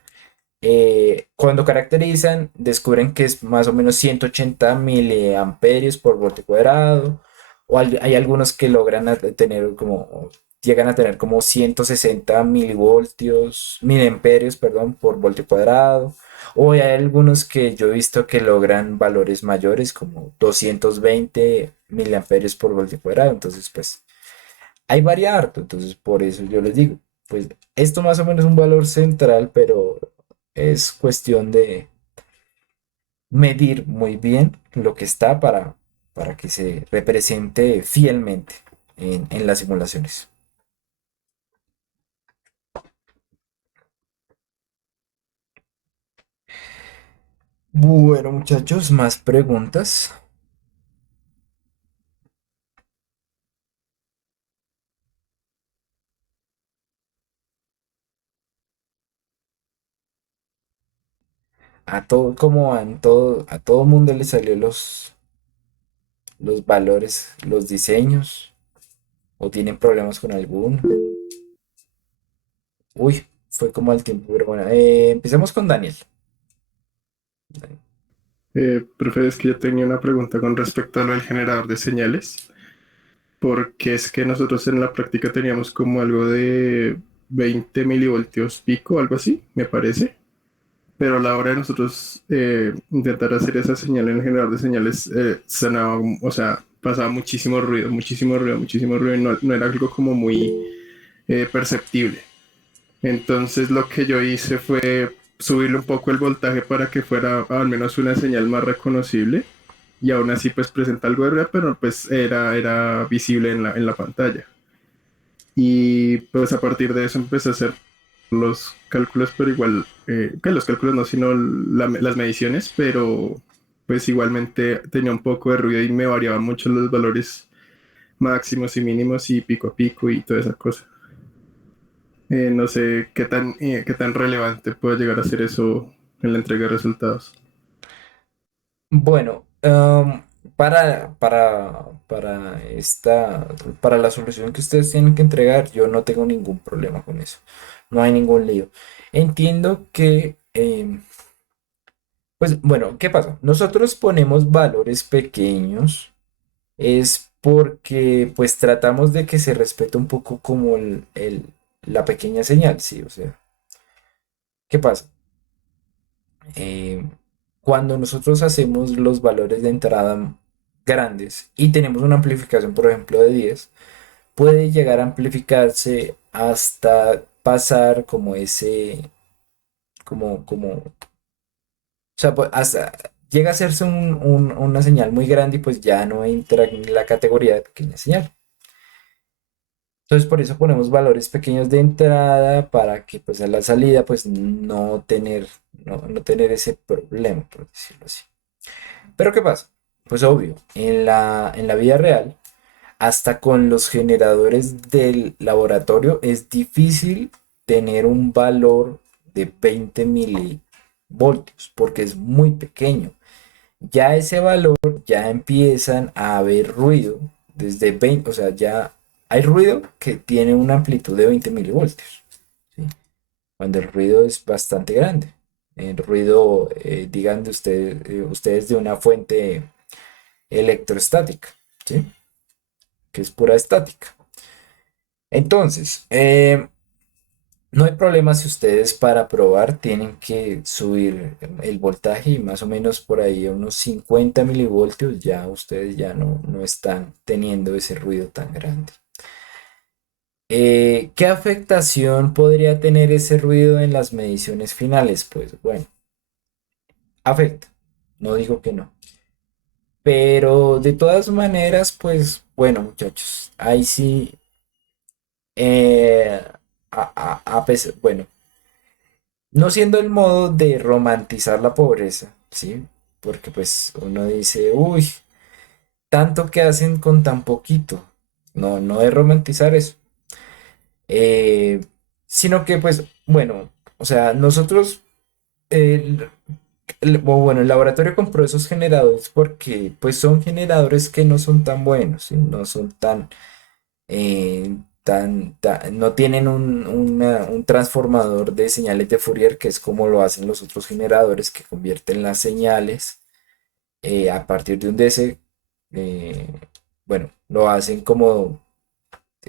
cuando caracterizan descubren que es más o menos 180 miliamperios por voltio cuadrado, o hay algunos que logran tener como, llegan a tener como 160 miliamperios, perdón, por voltio cuadrado, o hay algunos que yo he visto que logran valores mayores como 220 miliamperios por voltio cuadrado, entonces pues hay varía harto, entonces por eso yo les digo, pues esto más o menos es un valor central, pero es cuestión de medir muy bien lo que está para que se represente fielmente en las simulaciones. Bueno, muchachos, más preguntas. A todo, como a todo mundo le salió los valores, los diseños, o tienen problemas con alguno. Uy, fue como al tiempo, pero bueno, empecemos con Daniel. Profe, es que yo tenía una pregunta con respecto a lo del generador de señales, porque es que nosotros en la práctica teníamos como algo de 20 milivoltios pico, algo así, me parece, pero a la hora de nosotros intentar hacer esa señal en el generador de señales, sonaba, o sea, pasaba muchísimo ruido, muchísimo ruido, muchísimo ruido, y no era algo como muy perceptible. Entonces lo que yo hice fue subirle un poco el voltaje para que fuera al menos una señal más reconocible y aún así pues presenta algo de ruido, pero pues era visible en la pantalla. Y pues a partir de eso empecé a hacer los cálculos, pero igual, que los cálculos no, sino las mediciones, pero pues igualmente tenía un poco de ruido y me variaban mucho los valores máximos y mínimos y pico a pico y toda esa cosa. No sé qué tan relevante puede llegar a ser eso en la entrega de resultados. Bueno, para la solución que ustedes tienen que entregar, yo no tengo ningún problema con eso. No hay ningún lío. Entiendo que, pues bueno, ¿qué pasa? Nosotros ponemos valores pequeños, es porque pues tratamos de que se respete un poco como la pequeña señal, sí, o sea, ¿qué pasa? eh, Cuando nosotros hacemos los valores de entrada grandes y tenemos una amplificación, por ejemplo, de 10, puede llegar a amplificarse hasta pasar como o sea, hasta llega a hacerse una señal muy grande y pues ya no entra en la categoría de pequeña señal. Entonces por eso ponemos valores pequeños de entrada para que pues a la salida pues no tener ese problema, por decirlo así. Pero ¿qué pasa? pues obvio, en la vida real, hasta con los generadores del laboratorio es difícil tener un valor de 20 milivoltios porque es muy pequeño. Ya ese valor ya empiezan a haber ruido desde 20, o sea, ya hay ruido que tiene una amplitud de 20 milivoltios, ¿sí? Cuando el ruido es bastante grande. El ruido, digan de ustedes de una fuente electrostática, ¿sí? Que es pura estática. Entonces, no hay problema si ustedes para probar tienen que subir el voltaje y más o menos por ahí a unos 50 milivoltios ya ustedes ya no están teniendo ese ruido tan grande. ¿Qué afectación podría tener ese ruido en las mediciones finales? Pues bueno, afecta, no digo que no. Pero de todas maneras, pues bueno, muchachos, ahí sí, eh, bueno, no siendo el modo de romantizar la pobreza, ¿sí? Porque pues uno dice, uy, tanto que hacen con tan poquito. No, no es romantizar eso. Eh, Sino que pues, bueno, o sea, nosotros, el, o bueno, el laboratorio compró esos generadores porque pues son generadores que no son tan buenos, ¿sí? No son no tienen un transformador de señales de Fourier que es como lo hacen los otros generadores que convierten las señales a partir de un DC. eh, bueno, lo hacen como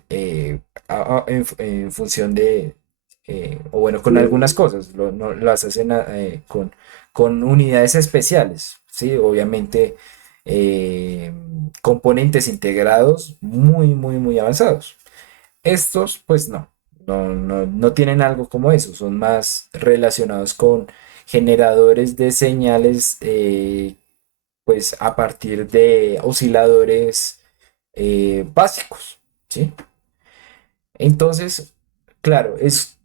en función de, o bueno, con algunas cosas, no, las hacen con unidades especiales, ¿sí? Obviamente componentes integrados muy avanzados. Estos, pues no tienen algo como eso, son más relacionados con generadores de señales, pues a partir de osciladores básicos, ¿sí? Entonces, claro, es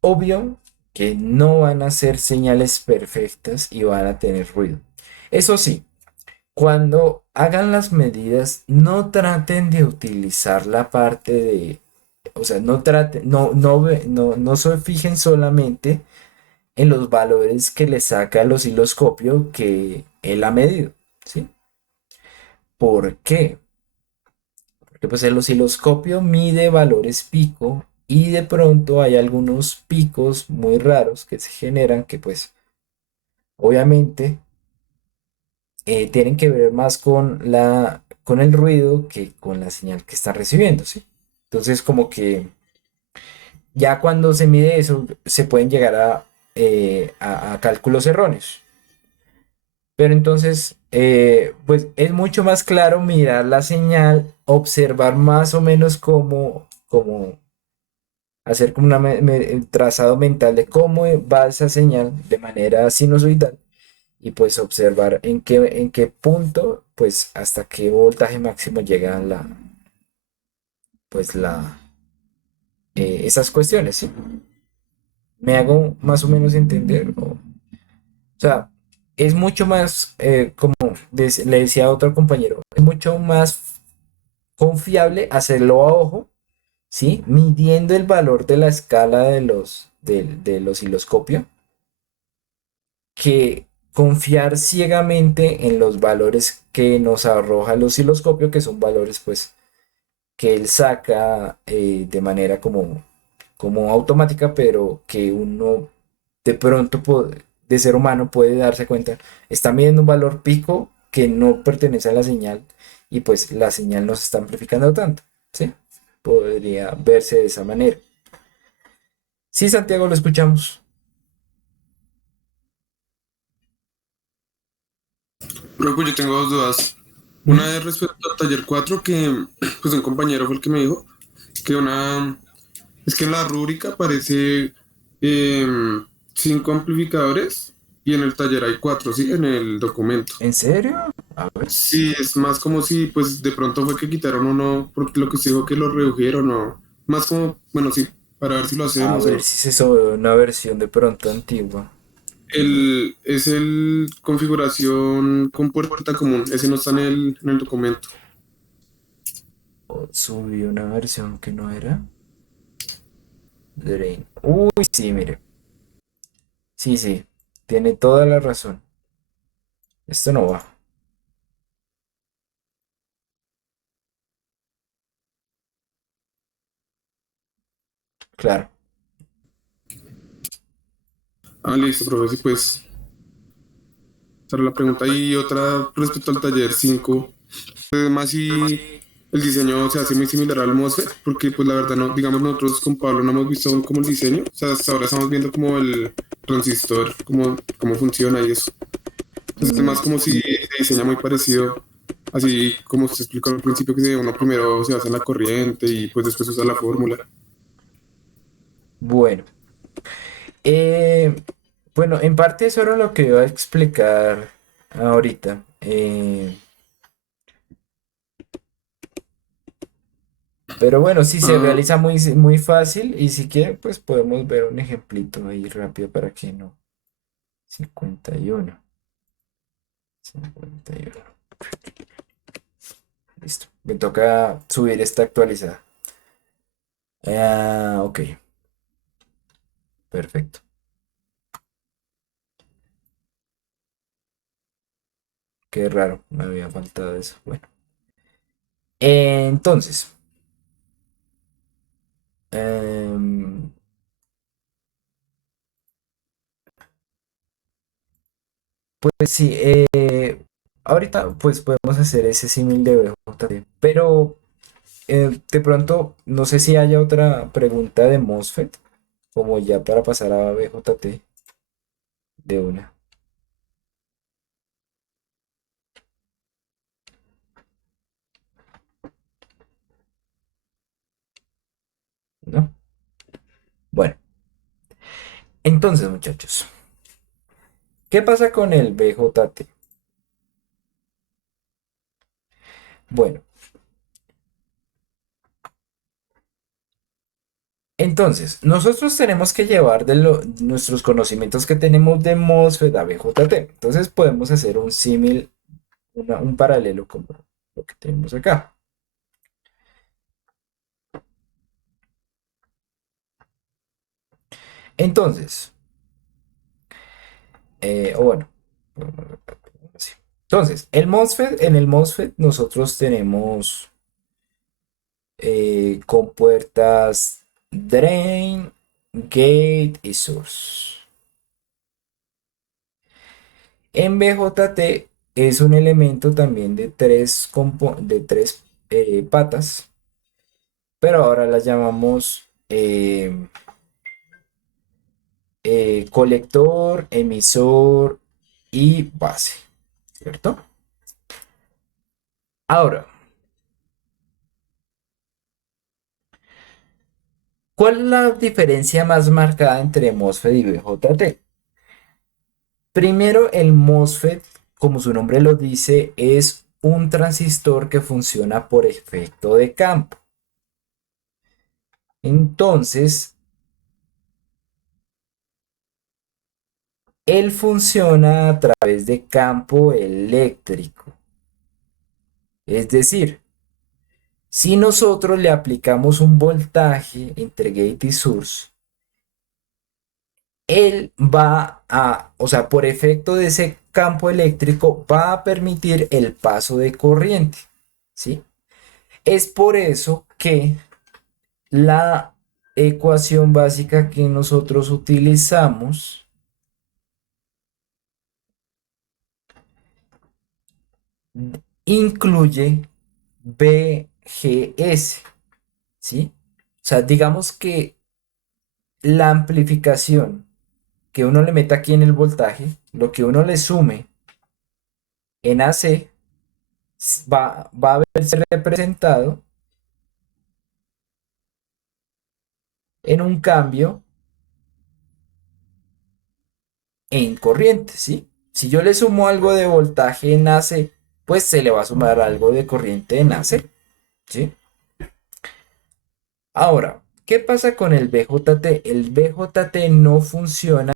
obvio que no van a ser señales perfectas y van a tener ruido. Eso sí, cuando hagan las medidas, no traten de utilizar la parte de, o sea, no traten, no se fijen solamente en los valores que le saca el osciloscopio que él ha medido, ¿sí? ¿Por qué? Porque pues el osciloscopio mide valores pico y de pronto hay algunos picos muy raros que se generan que pues obviamente tienen que ver más con el ruido que con la señal que está recibiendo, ¿sí? Entonces como que ya cuando se mide eso se pueden llegar a cálculos erróneos. Pero entonces, pues es mucho más claro mirar la señal, observar más o menos cómo hacer como un trazado mental de cómo va esa señal de manera sinusoidal y pues observar en qué punto, pues hasta qué voltaje máximo llega pues esas cuestiones, ¿sí? ¿Me hago más o menos entender? O sea, es mucho más, como le decía a otro compañero, es mucho más confiable hacerlo a ojo, ¿sí? Midiendo el valor de la escala del osciloscopio, que confiar ciegamente en los valores que nos arroja el osciloscopio, que son valores pues que él saca de manera como automática, pero que uno de pronto de ser humano puede darse cuenta, está midiendo un valor pico que no pertenece a la señal y pues la señal no se está amplificando tanto, ¿sí? Podría verse de esa manera. Sí, Santiago, lo escuchamos. Pero pues yo tengo dos dudas. ¿Mm? Una es respecto al taller 4 que pues un compañero fue el que me dijo que es que en la rúbrica aparece cinco amplificadores y en el taller hay cuatro, ¿sí? En el documento. ¿En serio? A ver. Sí, es más como si pues de pronto fue que quitaron uno porque lo que usted dijo que lo redujeron o más como, bueno, sí, para ver si lo A hacemos o ver no. si se sube una versión de pronto antigua. Es el configuración con puerta común. Ese no está en el documento. O subí una versión que no era. Drain. Uy, sí, mire. Sí, sí. Tiene toda la razón. Esto no va. Claro. Ah, listo, profe. Sí, pues, esa era la pregunta. Y otra respecto al taller 5. Además, si el diseño se hace muy similar al MOSFET, porque pues la verdad no, digamos nosotros con Pablo no hemos visto aún como el diseño, o sea, hasta ahora estamos viendo como el transistor, cómo funciona y eso. Entonces es Mm, más como si se diseña muy parecido, así como se explicó al principio que uno primero se basa en la corriente y pues después usa la fórmula. bueno. Eh, bueno, en parte eso era lo que iba a explicar ahorita. Pero bueno, sí se Ah, realiza muy fácil y si quiere, pues podemos ver un ejemplito ahí rápido para que no. 51. 51. Listo. Me toca subir esta actualizada. Ah, ok. Perfecto. Qué raro. Me había faltado eso. Bueno. Entonces. em, pues sí. Ahorita pues podemos hacer ese símil de BJT. Pero de pronto, no sé si haya otra pregunta de MOSFET. Como ya para pasar a BJT de una. ¿No? Bueno. Entonces, muchachos. ¿Qué pasa con el BJT? Bueno, entonces, nosotros tenemos que llevar nuestros conocimientos que tenemos de MOSFET a BJT. Entonces, podemos hacer un símil, un paralelo como lo que tenemos acá. Entonces, o bueno, así. Entonces, en el MOSFET nosotros tenemos compuertas drain, gate y source. En BJT es un elemento también de tres patas, pero ahora las llamamos colector, emisor y base, ¿cierto? Ahora, ¿cuál es la diferencia más marcada entre MOSFET y BJT? Primero, el MOSFET, como su nombre lo dice, es un transistor que funciona por efecto de campo. Entonces, él funciona a través de campo eléctrico. Es decir, si nosotros le aplicamos un voltaje entre gate y source, él va a, o sea, por efecto de ese campo eléctrico, va a permitir el paso de corriente, ¿sí? Es por eso que la ecuación básica que nosotros utilizamos incluye BGS, ¿sí? O sea, digamos que la amplificación que uno le meta aquí en el voltaje, lo que uno le sume en AC, va a verse representado en un cambio en corriente, ¿sí? Si yo le sumo algo de voltaje en AC, pues se le va a sumar algo de corriente en AC, ¿sí? Ahora, ¿qué pasa con el BJT? El BJT no funciona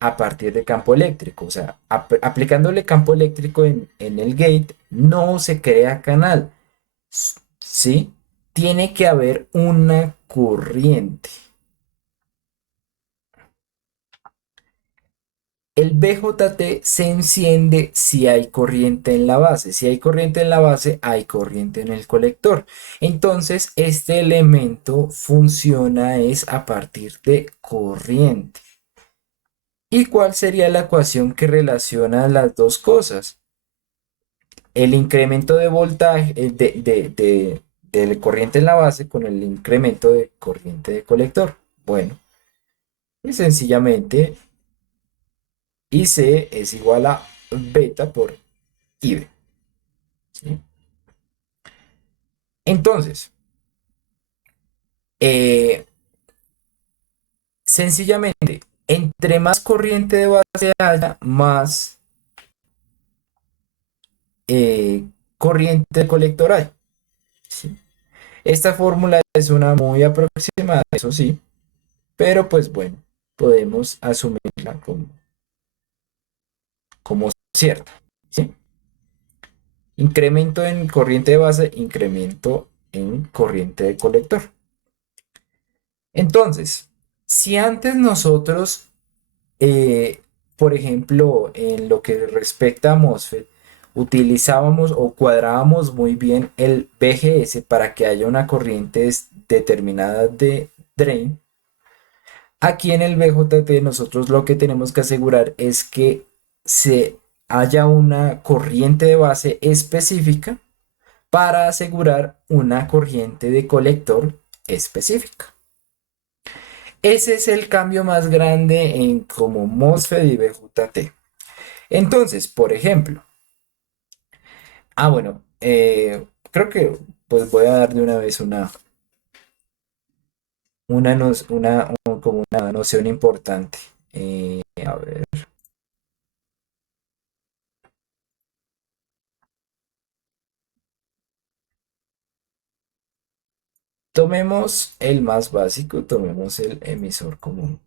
a partir de campo eléctrico. O sea, aplicándole campo eléctrico en el gate, no se crea canal. ¿Sí? Tiene que haber una corriente. El BJT se enciende si hay corriente en la base. Si hay corriente en la base, hay corriente en el colector. Entonces, este elemento funciona es a partir de corriente. ¿Y cuál sería la ecuación que relaciona las dos cosas? El incremento de voltaje de corriente en la base con el incremento de corriente de colector. Bueno, y sencillamente IC es igual a beta por IB. ¿Sí? Entonces, eh, sencillamente, entre más corriente de base haya, más eh, corriente de colector hay. ¿Sí? Esta fórmula es una muy aproximada, eso sí, pero pues bueno, podemos asumirla como cierta. ¿Sí? Incremento en corriente de base, incremento en corriente de colector. Entonces, si antes nosotros, eh, por ejemplo, en lo que respecta a MOSFET, utilizábamos o cuadrábamos muy bien el VGS para que haya una corriente determinada de drain, aquí en el BJT nosotros lo que tenemos que asegurar es que se haya una corriente de base específica para asegurar una corriente de colector específica. Ese es el cambio más grande en como MOSFET y BJT. Entonces, por ejemplo, bueno, creo que pues voy a dar de una vez como una noción importante. A ver, tomemos el más básico, tomemos el emisor común.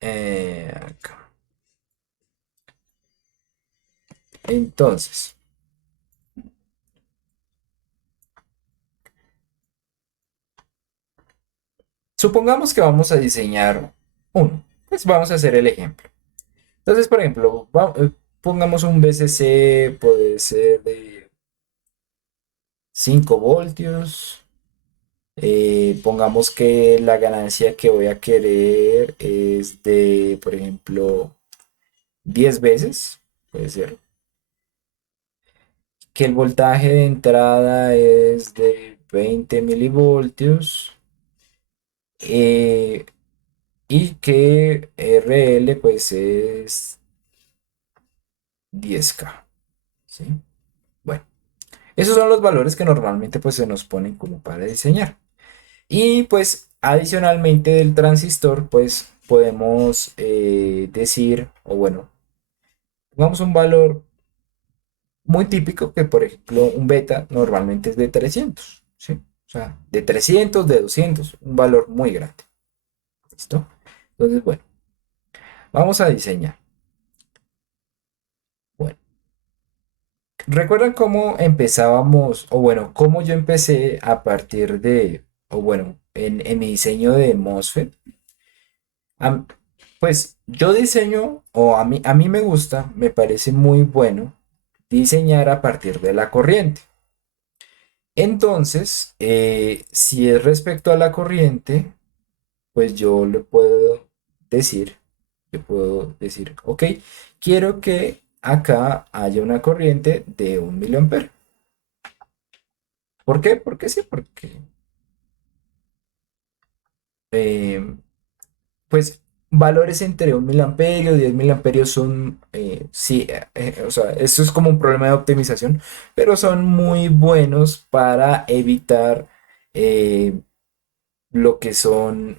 Acá. Entonces, supongamos que vamos a diseñar uno. Pues vamos a hacer el ejemplo. Entonces, por ejemplo, pongamos un VCC, puede ser de 5 voltios. Pongamos que la ganancia que voy a querer es de, por ejemplo, 10 veces, puede ser. Que el voltaje de entrada es de 20 milivoltios. eh, y que RL pues es 10K. ¿Sí? Bueno, esos son los valores que normalmente pues se nos ponen como para diseñar. Y pues adicionalmente del transistor pues podemos decir, o bueno, pongamos un valor muy típico que por ejemplo un beta normalmente es de 300, ¿sí? O sea, de 300, de 200, un valor muy grande. ¿Listo? Entonces, bueno, vamos a diseñar. Bueno, ¿recuerdan cómo empezábamos, o bueno, cómo yo empecé a partir de, o bueno, en mi diseño de MOSFET? Am- pues yo diseño, o a mí me gusta, me parece muy bueno diseñar a partir de la corriente. Entonces, si es respecto a la corriente, pues yo puedo decir, ok, quiero que acá haya una corriente de 1 miliampere. ¿Por qué? Porque sí, porque eh, pues valores entre 1 miliamperio, 10 miliamperios son, sí, o sea, esto es como un problema de optimización, pero son muy buenos para evitar lo que son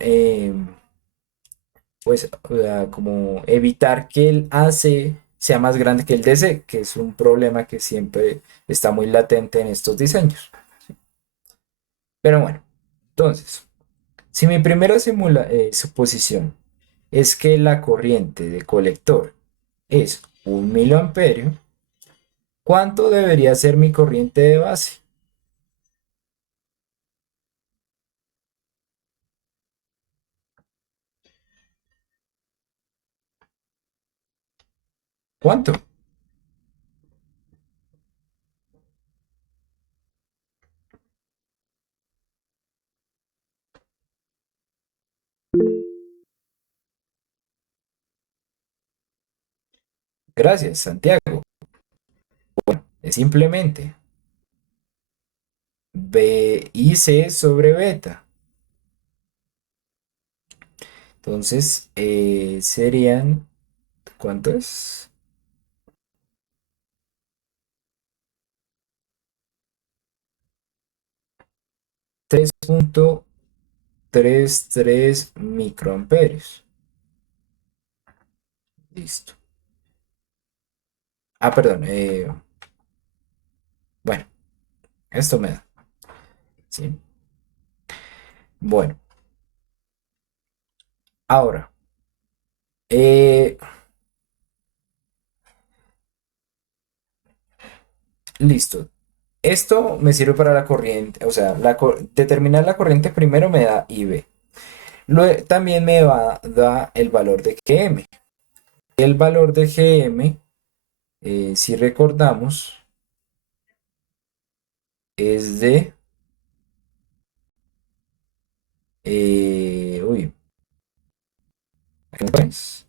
pues, o sea, como evitar que el AC sea más grande que el DC, que es un problema que siempre está muy latente en estos diseños. Pero bueno, entonces, si mi primera suposición es que la corriente de colector es 1 miliamperio, ¿cuánto debería ser mi corriente de base? ¿Cuánto? Gracias, Santiago. Es simplemente B y C sobre beta. Entonces, serían, ¿cuánto es? 3.33 microamperios. Listo. Ah, perdón. Bueno, esto me da. ¿Sí? Bueno, ahora. eh, Listo. Esto me sirve para la corriente. O sea, determinar la corriente primero me da IB. También da el valor de GM. El valor de GM, si recordamos, es de... uy, ¿qué me pones?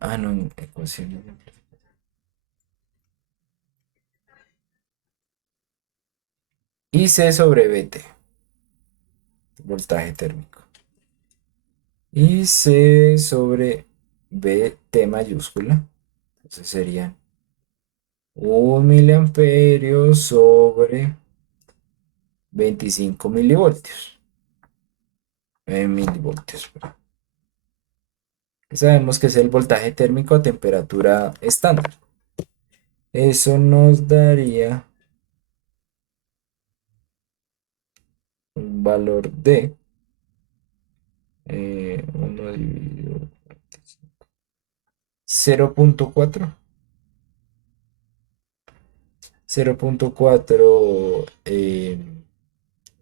Ah, no, ecuaciones. IC sobre VT, voltaje térmico. IC sobre VT mayúscula. Entonces serían 1 miliamperio sobre 25 milivoltios. Milivoltios, perdón. Sabemos que es el voltaje térmico a temperatura estándar. Eso nos daría un valor de 1 dividido 0.4. 0.4,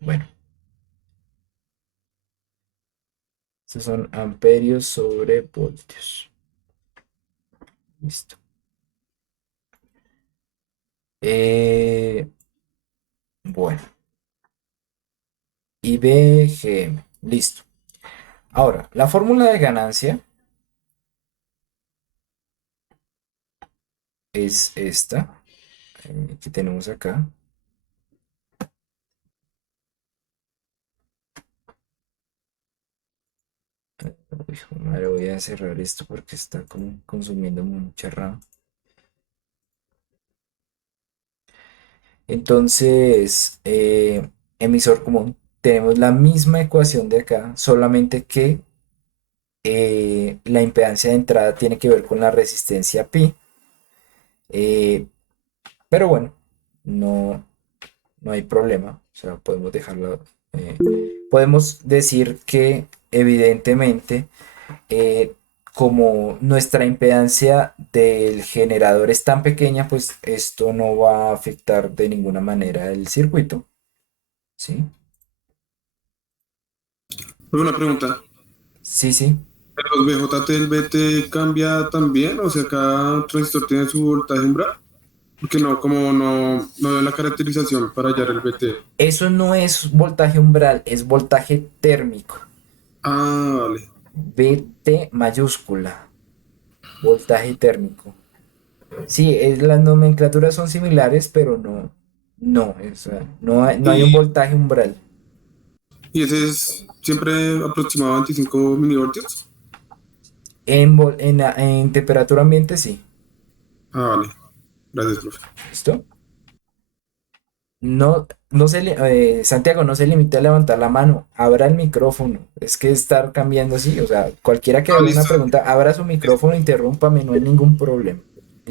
bueno, estos son amperios sobre voltios. Listo. Bueno, IBGM. Listo. Ahora, la fórmula de ganancia es esta que tenemos acá. Uy, madre, voy a cerrar esto porque está como consumiendo mucha RAM. Entonces, emisor común, tenemos la misma ecuación de acá, solamente que la impedancia de entrada tiene que ver con la resistencia pi. eh, pero bueno, no, no hay problema. O sea, podemos dejarlo. eh, Podemos decir que evidentemente, eh, como nuestra impedancia del generador es tan pequeña, pues esto no va a afectar de ninguna manera el circuito. ¿Sí? Una pregunta. Sí, sí. ¿Los BJT del BT cambia también? O sea, cada transistor tiene su voltaje umbral. Porque no, como no veo la caracterización para hallar el BT. Eso no es voltaje umbral, es voltaje térmico. Ah, vale. VT mayúscula, voltaje térmico. Sí, las nomenclaturas son similares, pero no, o sea, no hay un Y, voltaje umbral. y ese es siempre aproximado a 25 milivoltios. En temperatura ambiente, sí. Ah, vale. Gracias, profe. ¿Listo? Santiago, no se limite a levantar la mano, abra el micrófono. Es que estar cambiando así, o sea, cualquiera que Ah, haga una listo. pregunta, abra su micrófono, interrúmpame, no hay ningún problema.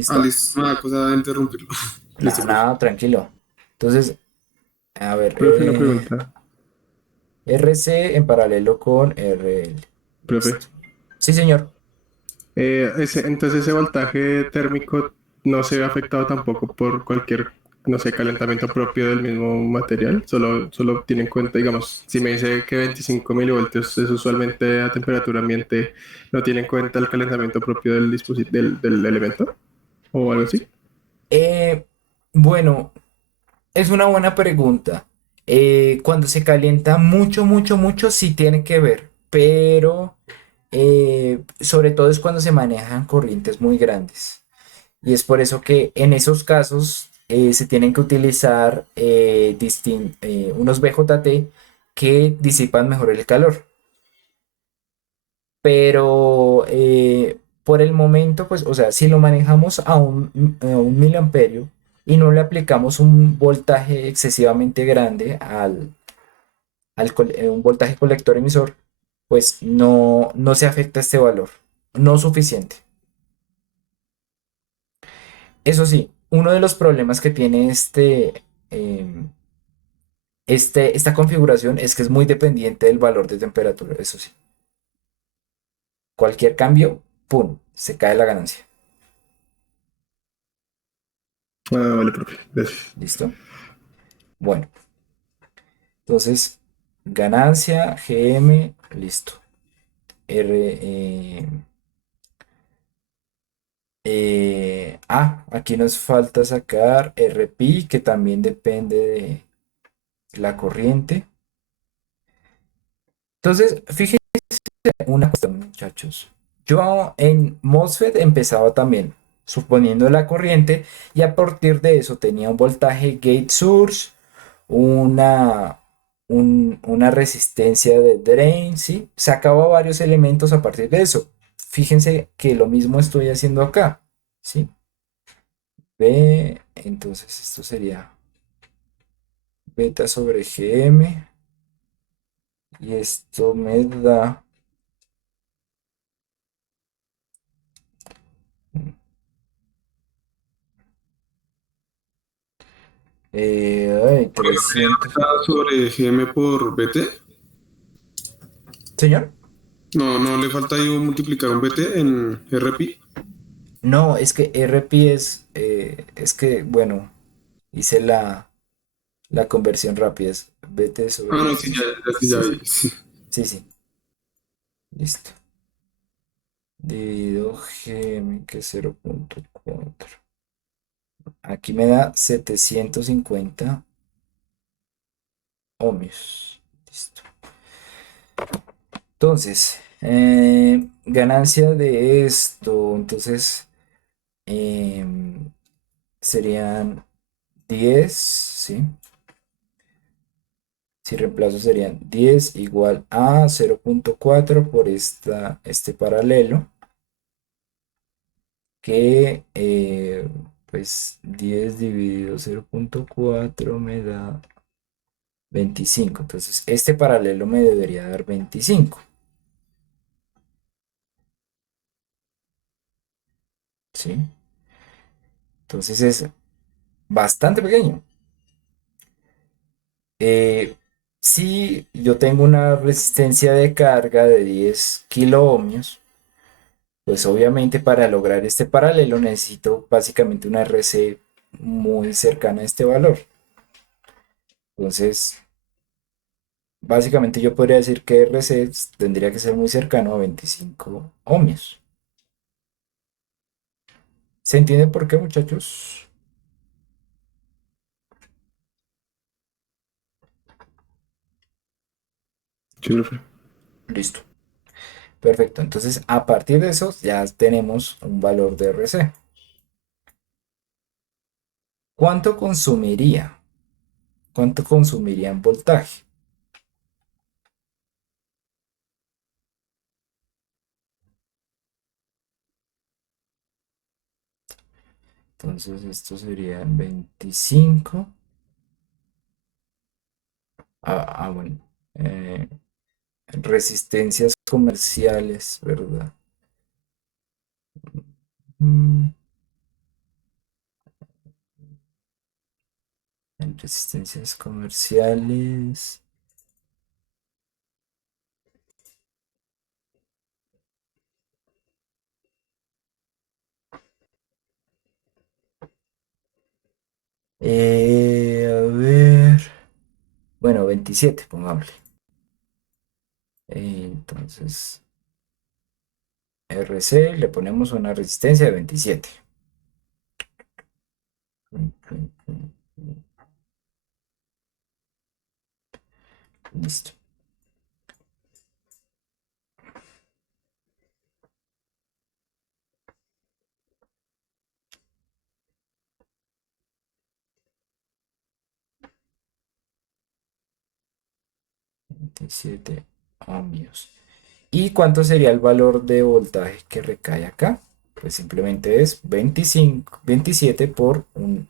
Ah, ¿Listo? listo. Una cosa de interrumpirlo. Listo, Nada, profe. nada, tranquilo. Entonces, a ver, Profe, una pregunta. RC en paralelo con RL. Profe. Listo. Sí, señor. Entonces ese voltaje térmico no se ve afectado tampoco por cualquier, no sé, calentamiento propio del mismo material. Solo tiene en cuenta, digamos, si me dice que 25 milivoltios es usualmente a temperatura ambiente, ¿no tiene en cuenta el calentamiento propio del elemento o algo así? Eh, bueno, es una buena pregunta. Cuando se calienta mucho, mucho, mucho, sí tiene que ver, pero sobre todo es cuando se manejan corrientes muy grandes. Y es por eso que en esos casos se tienen que utilizar unos BJT que disipan mejor el calor. Pero por el momento, pues, o sea, si lo manejamos a un miliamperio y no le aplicamos un voltaje excesivamente grande un voltaje colector emisor, pues no se afecta este valor, no suficiente. Eso sí, uno de los problemas que tiene em, esta configuración es que es muy dependiente del valor de temperatura, eso sí. Cualquier cambio, ¡pum!, se cae la ganancia. Ah, vale, profe. Gracias. ¿Listo? Bueno, entonces, ganancia, GM, listo. R, aquí nos falta sacar RPI, que también depende de la corriente. Entonces, fíjense una cuestión, muchachos. Yo en MOSFET empezaba también suponiendo la corriente y a partir de eso tenía un voltaje gate source, una, una resistencia de drain, ¿sí? Sacaba varios elementos a partir de eso. Fíjense que lo mismo estoy haciendo acá, ¿sí? B, entonces esto sería beta sobre GM y esto me da ay, Beta 300. sobre GM por BT. Señor, No, no le falta ahí multiplicar un BT en RPI. no, es que RP es que, bueno, hice la conversión rápida, es BT Ah, sobre no, sí, GM. ya Sí, sí, vi. Sí. sí, sí, listo. Dividido GM, que es 0.4. Aquí me da 750 ohmios. Listo. Entonces, ganancia de esto, entonces serían 10, ¿sí? Si reemplazo serían 10 igual a 0.4 por este paralelo, que pues 10 dividido 0.4 me da 25. Entonces, este paralelo me debería dar 25, ¿sí? Entonces es bastante pequeño. Eh, si yo tengo una resistencia de carga de 10 kiloohmios, pues obviamente para lograr este paralelo necesito básicamente una RC muy cercana a este valor. Entonces, básicamente yo podría decir que RC tendría que ser muy cercano a 25 ohmios. ¿Se entiende por qué, muchachos? Sí, profe. Listo. Perfecto. Entonces, a partir de eso ya tenemos un valor de RC. ¿Cuánto consumiría? ¿Cuánto consumiría en voltaje? Entonces, esto sería 25. Bueno. eh, Resistencias comerciales, ¿verdad? Mm, en resistencias comerciales. A ver. Bueno, 27, pongámosle. Entonces, RC le ponemos una resistencia de 27. Listo. Veintisiete ohmios. ¿Y cuánto sería el valor de voltaje que recae acá? Pues simplemente es 27 por 1.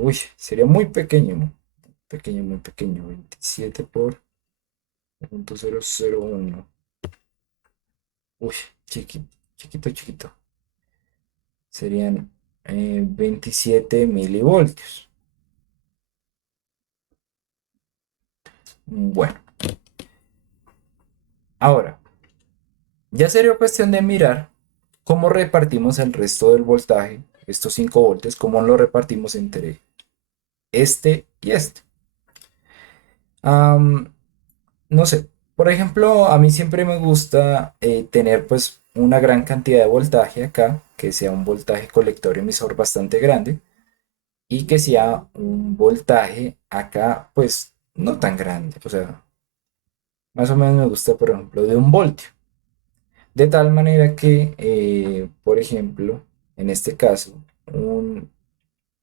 Uy, sería muy pequeño. Pequeño, muy pequeño. 27 por 0.001. Uy, chiquito, chiquito, chiquito. Serían 27 milivoltios. Bueno, ahora, ya sería cuestión de mirar cómo repartimos el resto del voltaje, estos 5 voltios, cómo lo repartimos entre este y este. Am, no sé, por ejemplo, a mí siempre me gusta tener pues una gran cantidad de voltaje acá, que sea un voltaje colector emisor bastante grande y que sea un voltaje acá pues no tan grande, o sea, más o menos me gusta por ejemplo de 1 voltio, de tal manera que por ejemplo, en este caso, un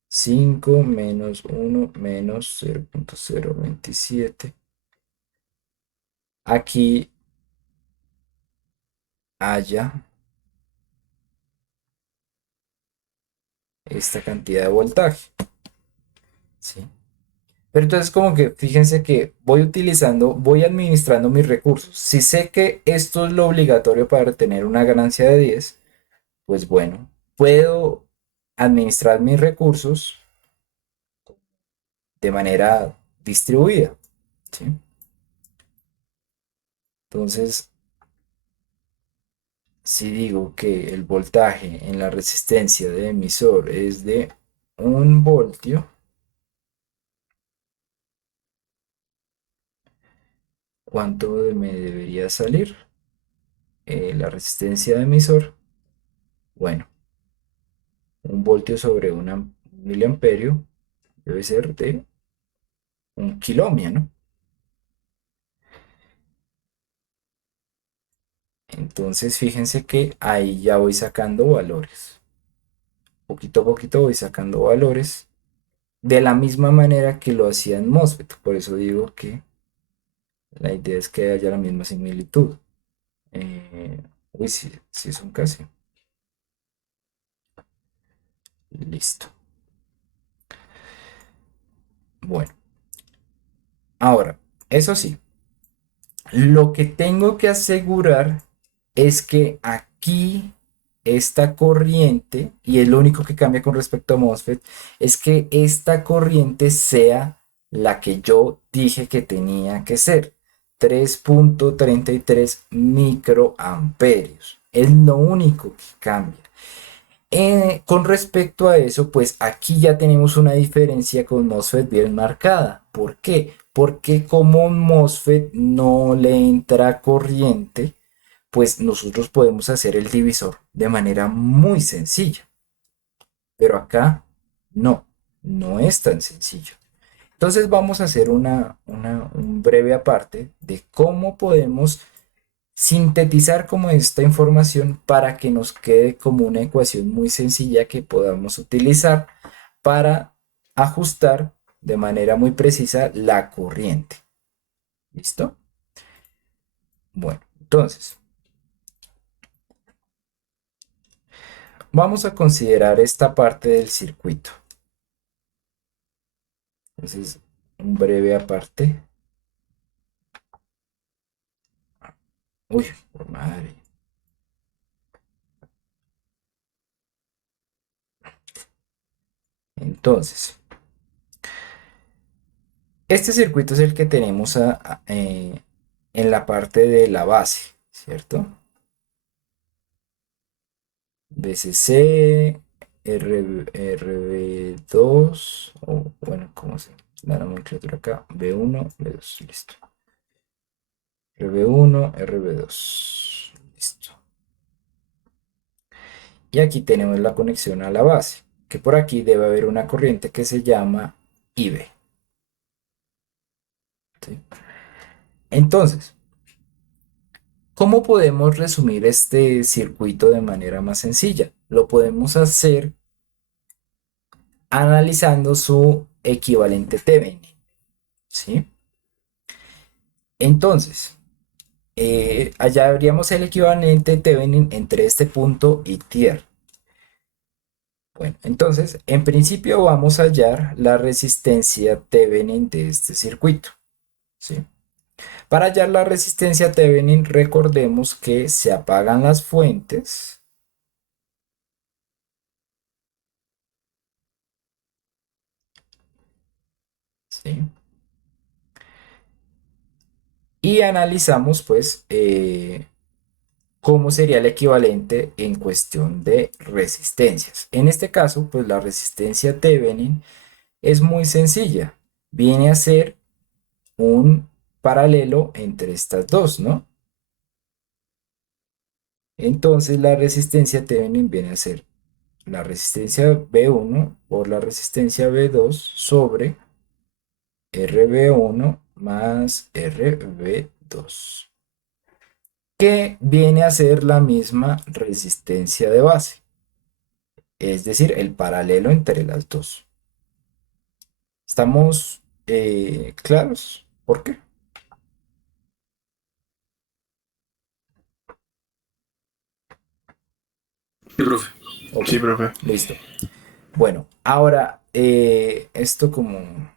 5 menos 1 menos 0.027. Aquí haya esta cantidad de voltaje, ¿sí? Pero entonces como que fíjense que voy administrando mis recursos. Si sé que esto es lo obligatorio para tener una ganancia de 10, pues bueno, puedo administrar mis recursos de manera distribuida, ¿sí? Entonces, si digo que el voltaje en la resistencia de emisor es de 1 voltio, ¿cuánto me debería salir? La resistencia de emisor, bueno, 1 voltio sobre un miliamperio debe ser de 1 kilomia, ¿no? Entonces fíjense que ahí ya voy sacando valores. Poquito a poquito voy sacando valores de la misma manera que lo hacía en MOSFET. Por eso digo que la idea es que haya la misma similitud. Uy, sí, sí son casi. Listo. Bueno, ahora, eso sí, lo que tengo que asegurar es que aquí esta corriente, y es lo único que cambia con respecto a MOSFET, es que esta corriente sea la que yo dije que tenía que ser. 3.33 microamperios. Es lo único que cambia. Con respecto a eso, pues aquí ya tenemos una diferencia con MOSFET bien marcada. ¿Por qué? Porque como un MOSFET no le entra corriente, pues nosotros podemos hacer el divisor de manera muy sencilla. Pero acá no, no es tan sencillo. Entonces vamos a hacer un breve aparte de cómo podemos sintetizar como esta información para que nos quede como una ecuación muy sencilla que podamos utilizar para ajustar de manera muy precisa la corriente. ¿Listo? Bueno, entonces vamos a considerar esta parte del circuito. Entonces, un breve aparte. Uy, por madre. Entonces, este circuito es el que tenemos en la parte de la base, ¿cierto? VCC, RB2, o bueno, ¿cómo se la nomenclatura acá? B1, B2, listo. RB1, RB2, listo. Y aquí tenemos la conexión a la base, que por aquí debe haber una corriente que se llama IB. ¿Sí? Entonces, ¿cómo podemos resumir este circuito de manera más sencilla? Lo podemos hacer analizando su equivalente Thevenin, ¿sí? Entonces, allá habríamos el equivalente Thevenin entre este punto y tierra. Bueno, entonces, en principio vamos a hallar la resistencia Thevenin de este circuito, ¿sí? Para hallar la resistencia Thevenin, recordemos que se apagan las fuentes. ¿Sí? Y analizamos, pues, cómo sería el equivalente en cuestión de resistencias. En este caso, pues la resistencia Thevenin es muy sencilla. Viene a ser un paralelo entre estas dos, ¿no? Entonces la resistencia Thevenin viene a ser la resistencia B1 por la resistencia B2 sobre RB1 más RB2, que viene a ser la misma resistencia de base, es decir, el paralelo entre las dos. ¿Estamos claros? ¿Por qué? Sí, profe. Ok, Sí, profe. listo. Bueno, ahora esto como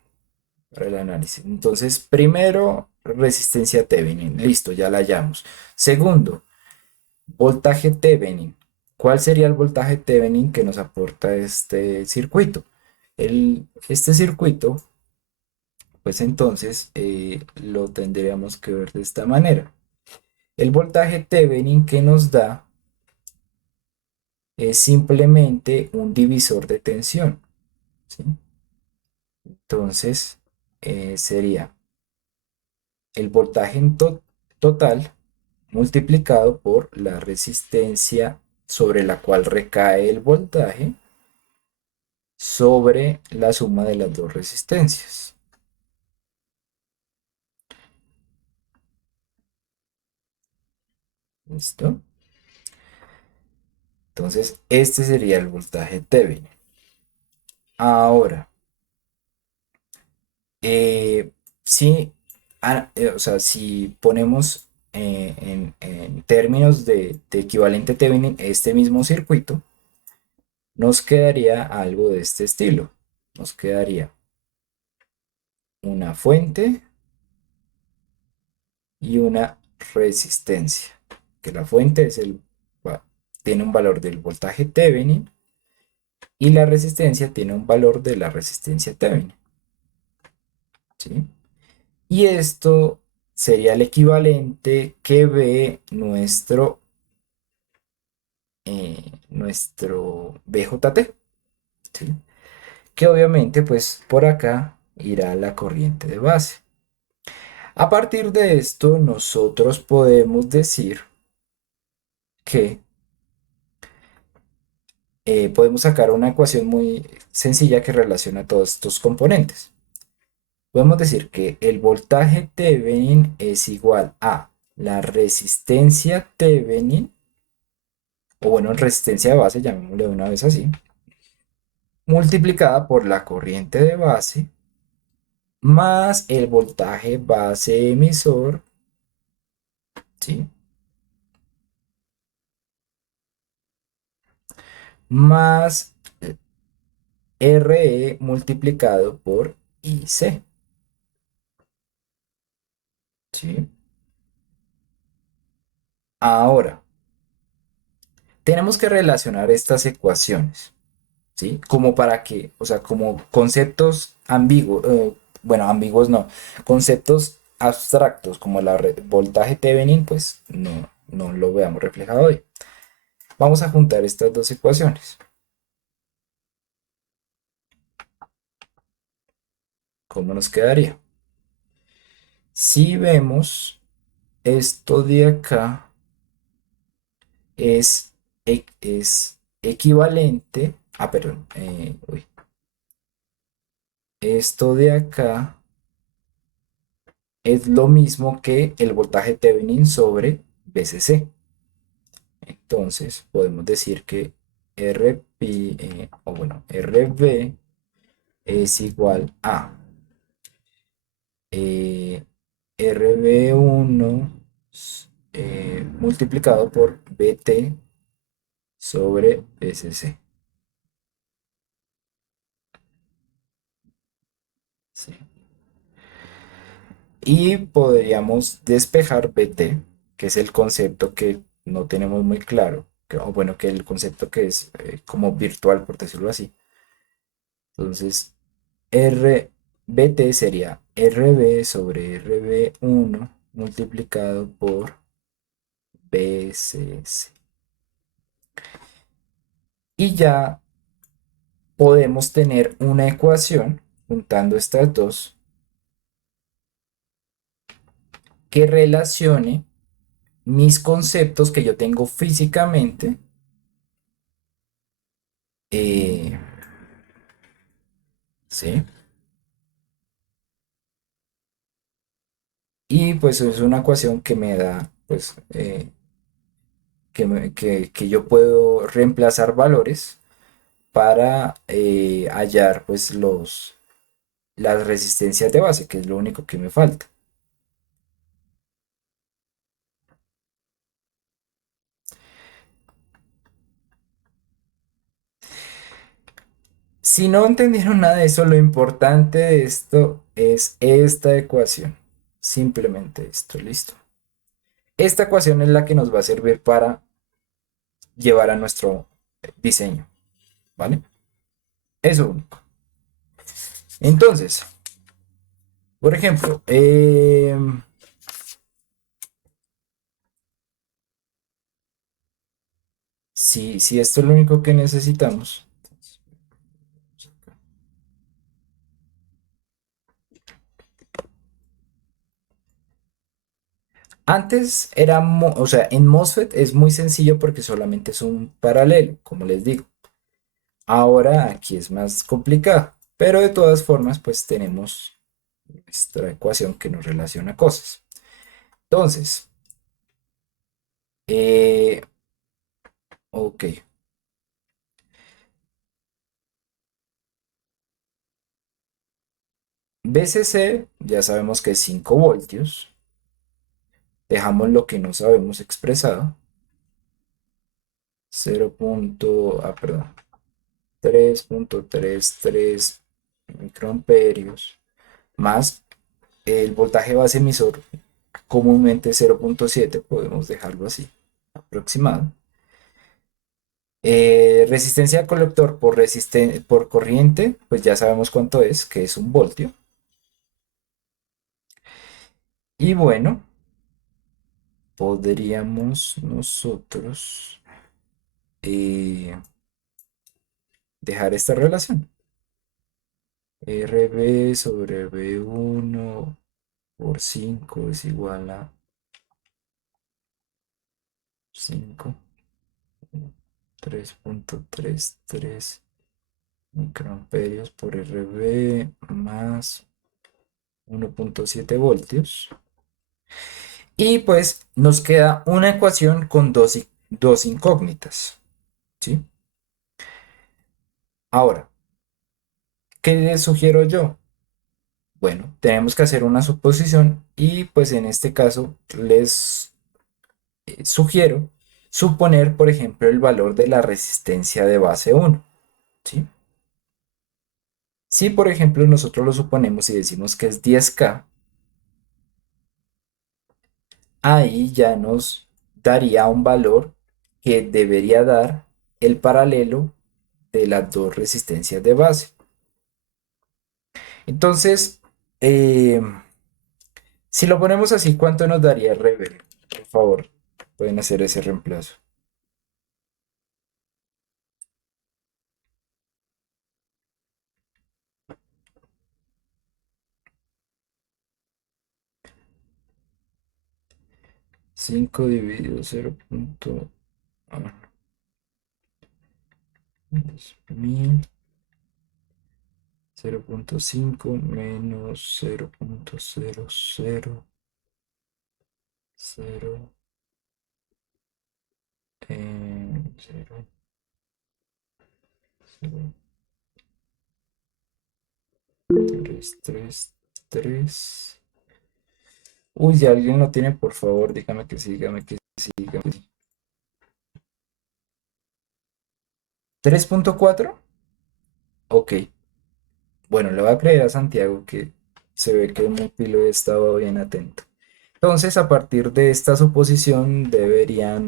para el análisis. Entonces, primero, resistencia Thevenin. Listo, ya la hallamos. Segundo, voltaje Thevenin. ¿Cuál sería el voltaje Thevenin que nos aporta este circuito? Este circuito, pues entonces lo tendríamos que ver de esta manera. El voltaje Thevenin que nos da es simplemente un divisor de tensión, ¿sí? Entonces, sería el voltaje total multiplicado por la resistencia sobre la cual recae el voltaje sobre la suma de las dos resistencias. ¿Listo? Entonces, este sería el voltaje Thevenin. Ahora, si, o sea, si ponemos en términos de equivalente Thevenin este mismo circuito, nos quedaría algo de este estilo. Nos quedaría una fuente y una resistencia. Que la fuente tiene un valor del voltaje Thevenin y la resistencia tiene un valor de la resistencia Thevenin. ¿Sí? Y esto sería el equivalente que ve nuestro BJT. ¿Sí? Que obviamente pues por acá irá la corriente de base. A partir de esto nosotros podemos decir que podemos sacar una ecuación muy sencilla que relaciona todos estos componentes. Podemos decir que el voltaje Thevenin es igual a la resistencia Thevenin, o bueno, resistencia de base, llamémosle de una vez así, multiplicada por la corriente de base, más el voltaje base emisor, ¿sí? Más RE multiplicado por y C. ¿Sí? Ahora, tenemos que relacionar estas ecuaciones, ¿sí? Como para que, o sea, como conceptos ambiguos, bueno, ambiguos no, conceptos abstractos como voltaje Thevenin, pues no lo veamos reflejado hoy. Vamos a juntar estas dos ecuaciones. ¿Cómo nos quedaría? Si vemos esto de acá es equivalente, perdón, uy, esto de acá es lo mismo que el voltaje Thevenin sobre VCC. Entonces podemos decir que RB es igual a RB1 multiplicado por BT sobre VCC. ¿Sí? Y podríamos despejar BT, que es el concepto que no tenemos muy claro, o bueno, que el concepto que es como virtual, por decirlo así. Entonces, RBT sería RB sobre RB1 multiplicado por BCS. Y ya podemos tener una ecuación juntando estas dos que relacione mis conceptos que yo tengo físicamente eh, ¿sí? Y pues es una ecuación que me da, pues, que yo puedo reemplazar valores para hallar, pues, las resistencias de base, que es lo único que me falta. Si no entendieron nada de eso, lo importante de esto es esta ecuación. Simplemente esto, listo. Esta ecuación es la que nos va a servir para llevar a nuestro diseño, ¿vale? Eso único. Entonces, por ejemplo, si esto es lo único que necesitamos. Antes era, o sea, en MOSFET es muy sencillo porque solamente es un paralelo, como les digo. Ahora aquí es más complicado, pero de todas formas, pues tenemos nuestra ecuación que nos relaciona cosas. Entonces, ok. BCC ya sabemos que es 5 voltios. Dejamos lo que no sabemos expresado. 0. Perdón. 3.33 microamperios más el voltaje base emisor, comúnmente 0.7, podemos dejarlo así, aproximado. Resistencia al colector por corriente, pues ya sabemos cuánto es, que es 1 voltio. Y bueno, podríamos nosotros dejar esta relación. RB sobre B1 por 5 es igual a 5, 3.33 microamperios por RB más 1.7 voltios. Y pues nos queda una ecuación con dos incógnitas. ¿Sí? Ahora, ¿qué les sugiero yo? Bueno, tenemos que hacer una suposición y pues en este caso les sugiero suponer, por ejemplo, el valor de la resistencia de base 1. ¿Sí? Si por ejemplo nosotros lo suponemos y decimos que es 10K, ahí ya nos daría un valor que debería dar el paralelo de las dos resistencias de base. Entonces, eh, si lo ponemos así, ¿cuánto nos daría RB? Por favor, pueden hacer ese reemplazo. Cinco dividido 0.1000, 0.5 menos 0.0000, 0, 333. Uy, si alguien lo tiene, por favor, dígame que sí, dígame que sí, dígame que sí. 3.4. Ok. Bueno, le voy a creer a Santiago que se ve que muy pilo y estaba bien atento. Entonces, a partir de esta suposición, debería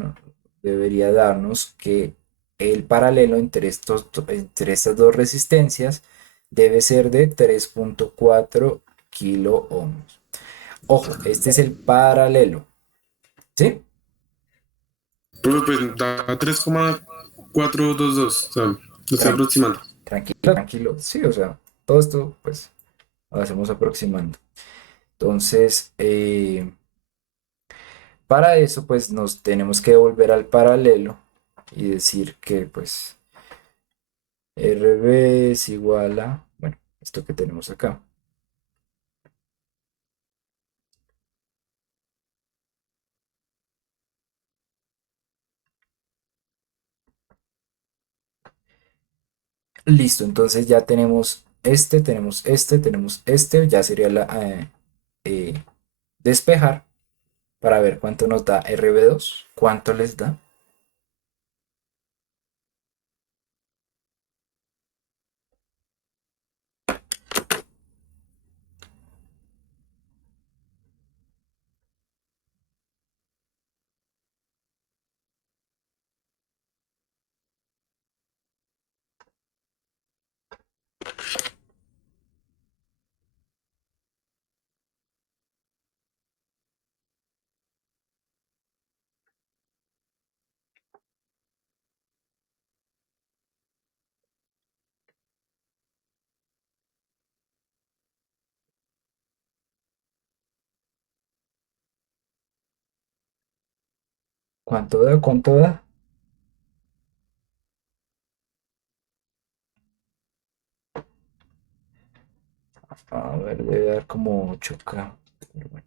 darnos que el paralelo entre estas dos resistencias debe ser de 3.4 kilo ohms. Ojo, este es el paralelo, ¿sí? Pues da 3,422. O sea, lo estoy Tran- aproximando. Tranquilo, tranquilo. Sí, o sea, todo esto, pues, lo hacemos aproximando. Entonces, para eso, pues, nos tenemos que devolver al paralelo y decir que, pues, RB es igual a, bueno, esto que tenemos acá. Listo, entonces ya tenemos este, ya sería eh, despejar para ver cuánto nos da RB2, cuánto les da. ¿Cuánto da? ¿Cuánto da? A ver, debe dar como 8K. Pero bueno.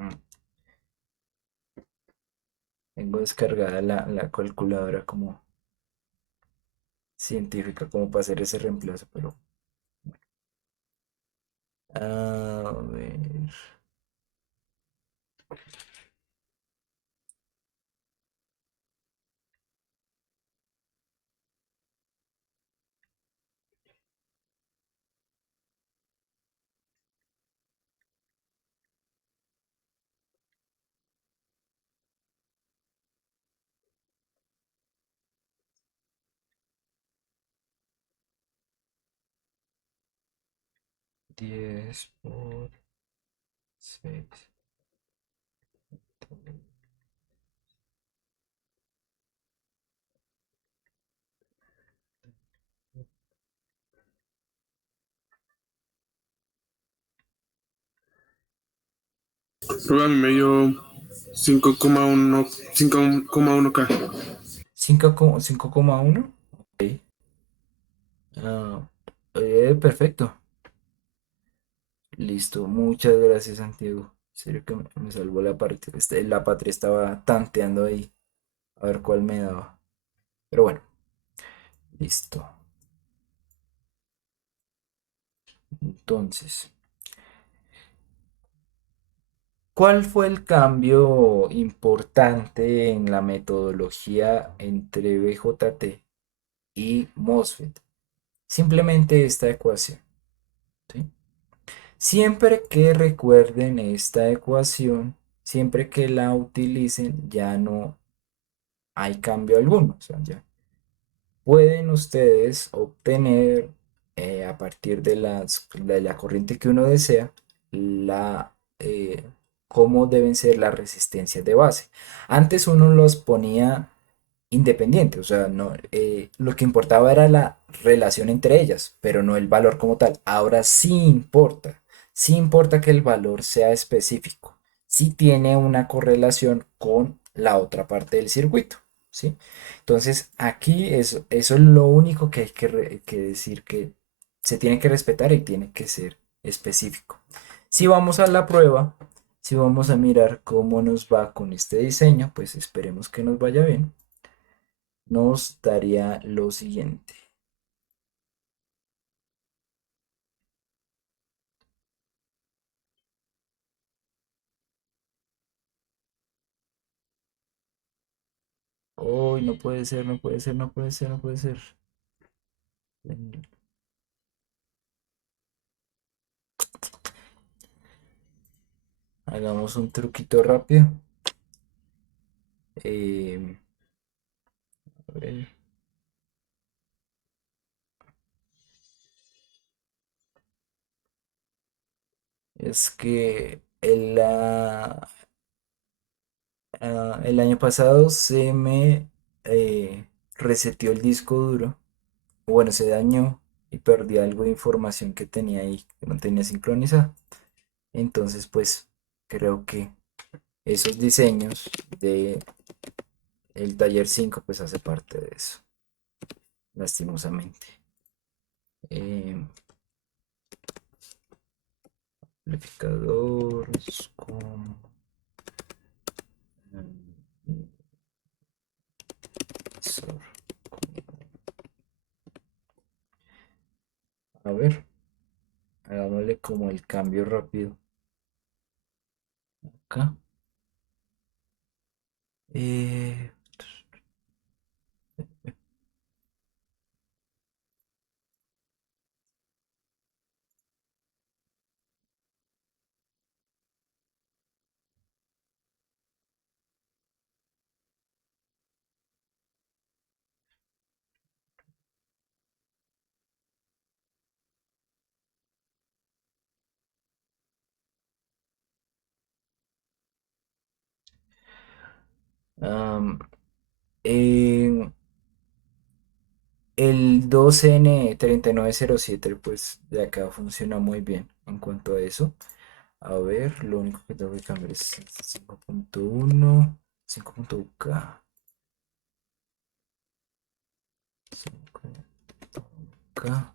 Mm, Tengo descargada la calculadora como científica como para hacer ese reemplazo, pero a ver. 10 por 6. Pero a mí me dio 5,1, 5,1K. 5,1. Ok. Ah, perfecto. Listo. Muchas gracias, Santiago. En serio que me salvó la parte. La patria estaba tanteando ahí A ver cuál me daba. Pero bueno, listo. Entonces, ¿cuál fue el cambio importante en la metodología entre BJT y MOSFET? Simplemente esta ecuación, ¿sí? Siempre que recuerden esta ecuación, siempre que la utilicen, ya no hay cambio alguno. O sea, ya pueden ustedes obtener a partir de la corriente que uno desea, la, cómo deben ser las resistencias de base. Antes uno los ponía independientes, o sea, no, lo que importaba era la relación entre ellas, pero no el valor como tal. Ahora sí importa que el valor sea específico, sí tiene una correlación con la otra parte del circuito, ¿sí? Entonces, aquí eso es lo único que hay que decir que se tiene que respetar y tiene que ser específico. Si vamos a la prueba, si vamos a mirar cómo nos va con este diseño, pues esperemos que nos vaya bien. Nos daría lo siguiente. Uy, no puede ser, no puede ser, no puede ser, no puede ser. Hagamos un truquito rápido. Eh, a ver, es que el año pasado se me reseteó el disco duro. Bueno, se dañó y perdí algo de información que tenía ahí, que no tenía sincronizada. Entonces, pues creo que esos diseños de el taller 5 pues hace parte de eso, lastimosamente. Eh, Amplificadores con... A ver, hagámosle como el cambio rápido acá. Eh, am, en el 2N3907 pues de acá funciona muy bien en cuanto a eso. A ver, lo único que tengo que cambiar es 5.1, 5.K, 5K,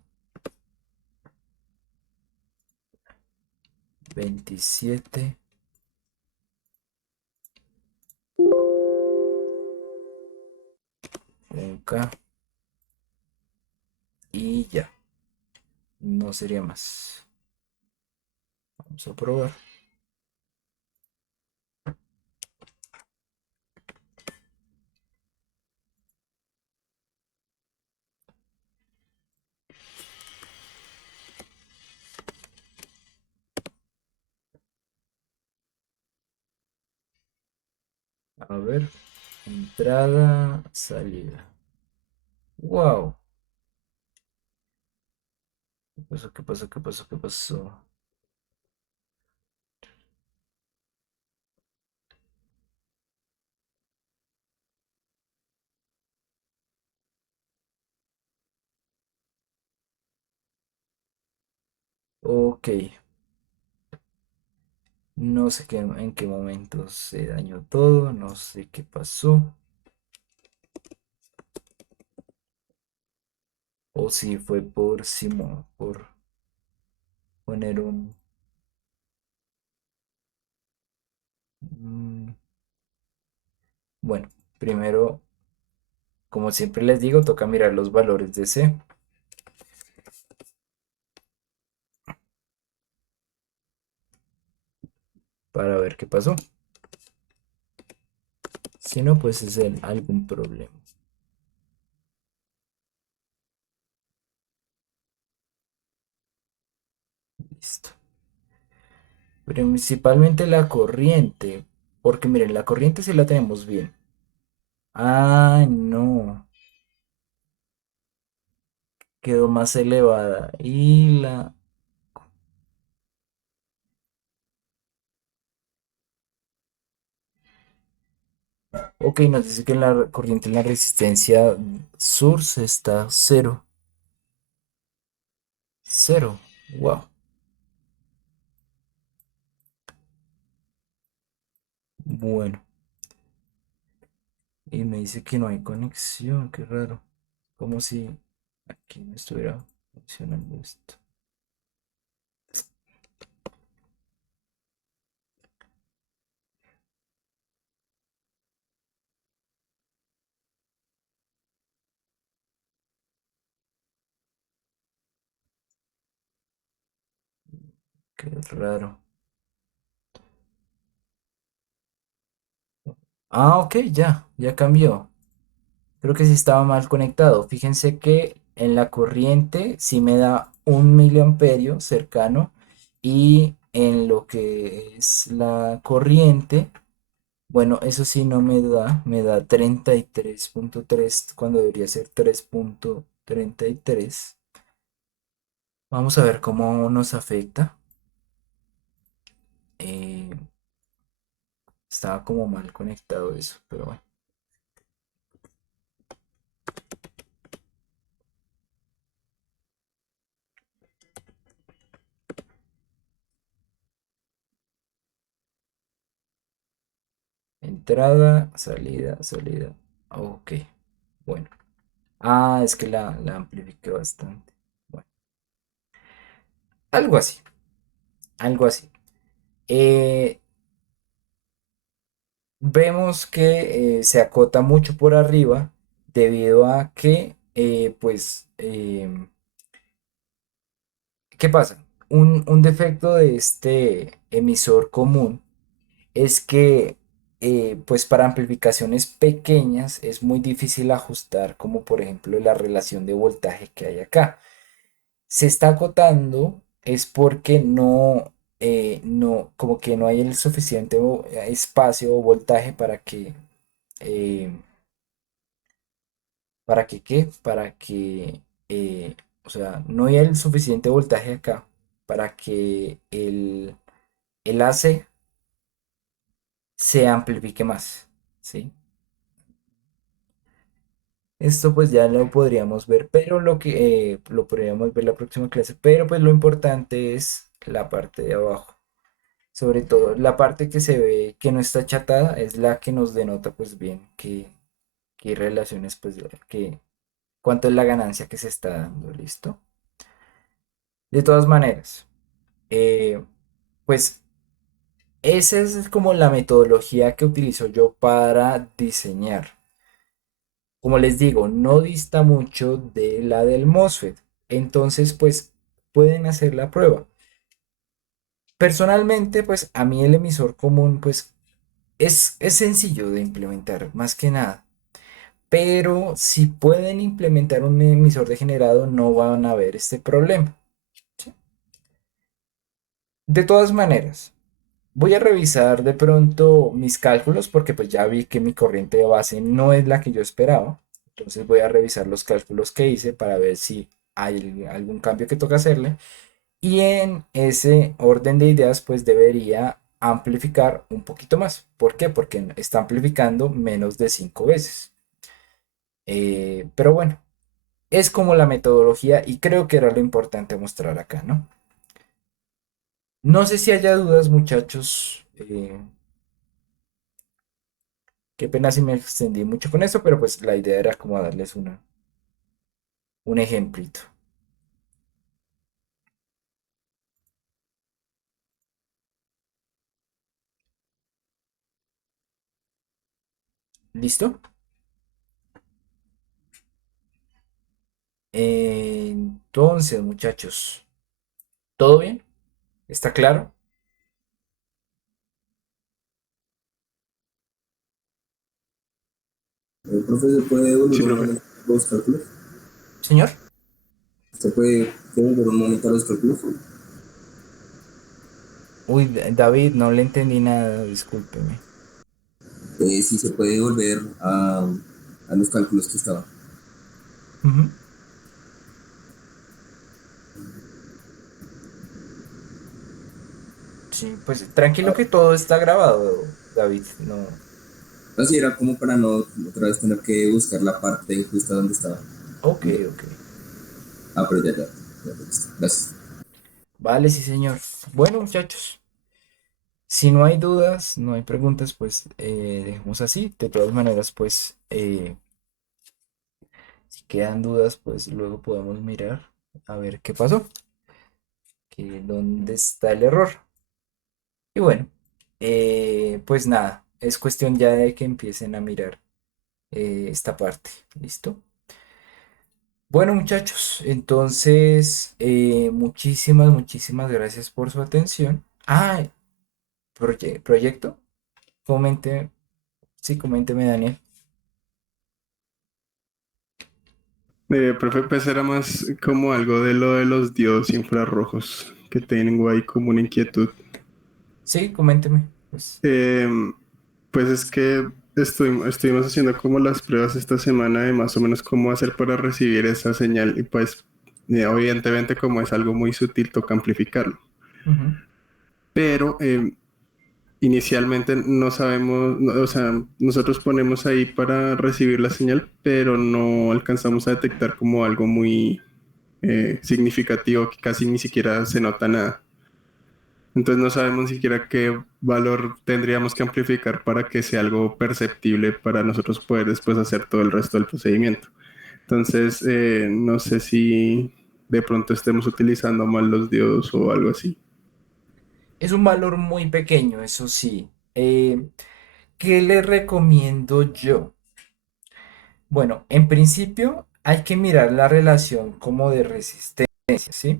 27, un K y ya, no sería más. Vamos a probar. A ver, entrada, salida. Wow. ¿Qué pasó? ¿Qué pasó? ¿Qué pasó? ¿Qué pasó? Ok. No sé en qué momento se dañó todo. No sé qué pasó. O si fue por Simón, por poner un... bueno, primero, como siempre les digo, toca mirar los valores de C para ver qué pasó. Si no, pues es algún problema. Listo. Principalmente la corriente, porque miren, la corriente sí la tenemos bien. Ah, no, quedó más elevada. Y la... Ok, nos dice que la corriente en la resistencia source está cero. Cero. Wow. Bueno. Y me dice que no hay conexión. Qué raro. Como si aquí no estuviera funcionando esto. Qué raro. Ah, ok, ya cambió. Creo que sí estaba mal conectado. Fíjense que en la corriente sí me da 1 miliamperio cercano y en lo que es la corriente, bueno, eso sí no me da 33.3 cuando debería ser 3.33. Vamos a ver cómo nos afecta. Eh, Estaba como mal conectado eso, pero bueno. Entrada, salida, salida. Ok, bueno. Ah, es que la amplifiqué bastante. Bueno, algo así, algo así. Eh, Vemos que se acota mucho por arriba debido a que, ¿qué pasa? Un defecto de este emisor común es que, pues para amplificaciones pequeñas es muy difícil ajustar, como por ejemplo la relación de voltaje que hay acá. Se está agotando es porque como que no hay el suficiente espacio o voltaje eh, ¿qué? O sea, no hay el suficiente voltaje acá para que el AC se amplifique más, ¿sí? Esto pues ya lo podríamos ver, pero lo podríamos ver la próxima clase, pero pues lo importante es la parte de abajo. Sobre todo la parte que se ve que no está achatada es la que nos denota pues bien que hay relaciones pues que cuánto es la ganancia que se está dando, ¿listo? De todas maneras, eh, pues esa es como la metodología que utilizo yo para diseñar. Como les digo, no dista mucho de la del MOSFET. Entonces, pues pueden hacer la prueba. Personalmente, pues a mí el emisor común, pues es sencillo de implementar, más que nada. Pero si pueden implementar un emisor degenerado, no van a ver este problema. ¿Sí? De todas maneras, voy a revisar de pronto mis cálculos porque pues ya vi que mi corriente de base no es la que yo esperaba. Entonces voy a revisar los cálculos que hice para ver si hay algún cambio que toca hacerle. Y en ese orden de ideas pues debería amplificar un poquito más. ¿Por qué? Porque está amplificando menos de 5 veces. Pero bueno, es como la metodología y creo que era lo importante mostrar acá, ¿no? No sé si haya dudas, muchachos. Qué pena si me extendí mucho con eso, pero pues la idea era como darles un ejemplito. ¿Listo? Entonces, muchachos, ¿todo bien? ¿Está claro? El profe se puede Sí, volver un profe. momento a los cálculos. Señor. Se puede volver un momento a los cálculos. Uy, David, no le entendí nada, discúlpeme. Sí, se puede volver a los cálculos que estaban. Ujú. Sí, pues tranquilo que todo está grabado, David. No. Así era como para no otra vez tener que buscar la parte justa donde estaba. Ok, ok. Pero ya, listo. Gracias. Vale, sí, señor. Bueno, muchachos, si no hay dudas, no hay preguntas, pues dejemos así. De todas maneras, pues si quedan dudas, pues luego podemos mirar a ver qué pasó, que dónde está el error. Y bueno, pues nada, es cuestión ya de que empiecen a mirar esta parte. ¿Listo? Bueno, muchachos, entonces muchísimas gracias por su atención. Ah, proyecto, comente, sí, coménteme, Daniel. Profe, pues era más como algo de lo de los diodos infrarrojos que tengo ahí como una inquietud. Sí, coménteme. Pues. Em, pues es que estuvimos haciendo como las pruebas esta semana de más o menos cómo hacer para recibir esa señal y pues evidentemente como es algo muy sutil toca amplificarlo. Ujú. Pero inicialmente no sabemos, o sea, nosotros ponemos ahí para recibir la señal, pero no alcanzamos a detectar como algo muy significativo que casi ni siquiera se nota nada. Entonces no sabemos ni siquiera qué valor tendríamos que amplificar para que sea algo perceptible para nosotros poder después hacer todo el resto del procedimiento. Entonces no sé si de pronto estemos utilizando mal los diodos o algo así. Es un valor muy pequeño, eso sí. ¿Qué le recomiendo yo? Bueno, en principio hay que mirar la relación como de resistencia, ¿sí?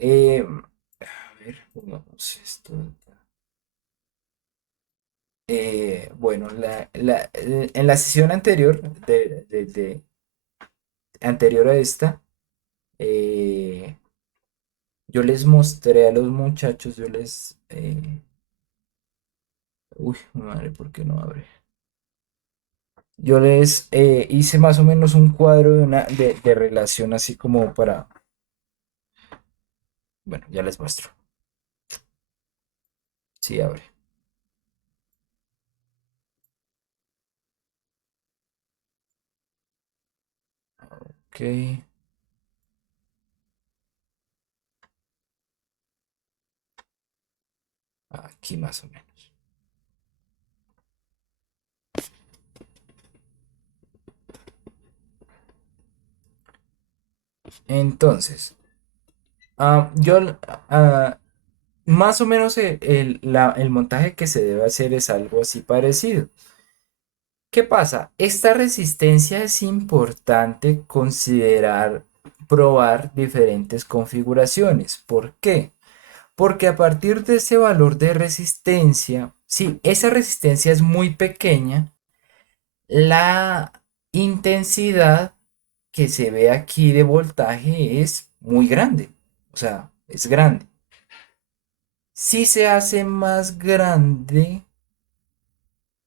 A ver, pongamos esto acá. Bueno, en la sesión anterior, anterior a esta, eh, yo les mostré a los muchachos, uy, madre, ¿por qué no abre? Yo les hice más o menos un cuadro de relación así como para, bueno, ya les muestro. Sí, abre. Ok, aquí más o menos. Entonces, yo ah, más o menos el montaje que se debe hacer es algo así parecido. ¿Qué pasa? Esta resistencia es importante considerar, probar diferentes configuraciones. ¿Por qué? Porque a partir de ese valor de resistencia, si esa resistencia es muy pequeña, la intensidad que se ve aquí de voltaje es muy grande. O sea, es grande. Si se hace más grande,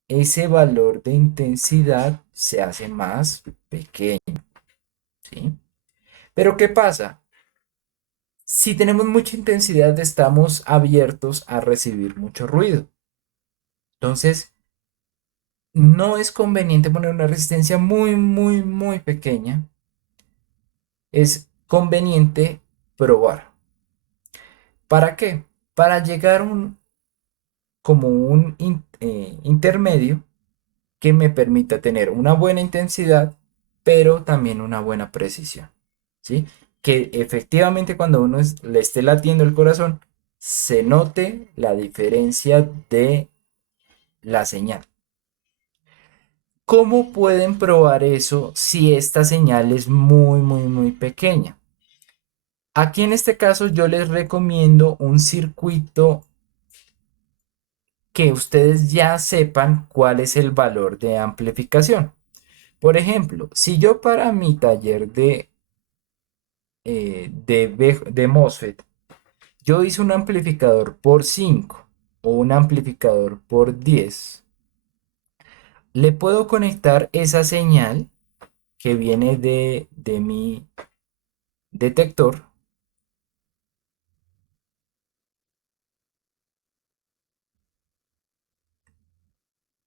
ese valor de intensidad se hace más pequeño, ¿sí? Pero ¿qué pasa? Si tenemos mucha intensidad, estamos abiertos a recibir mucho ruido. Entonces, no es conveniente poner una resistencia muy pequeña. Es conveniente probar. ¿Para qué? Para llegar a como un intermedio que me permita tener una buena intensidad, pero también una buena precisión, ¿sí? Que efectivamente cuando le esté latiendo el corazón, se note la diferencia de la señal. ¿Cómo pueden probar eso si esta señal es muy pequeña? Aquí en este caso yo les recomiendo un circuito que ustedes ya sepan cuál es el valor de amplificación. Por ejemplo, si yo para mi taller de MOSFET, yo hice un amplificador por 5 o un amplificador por 10, le puedo conectar esa señal que viene de mi detector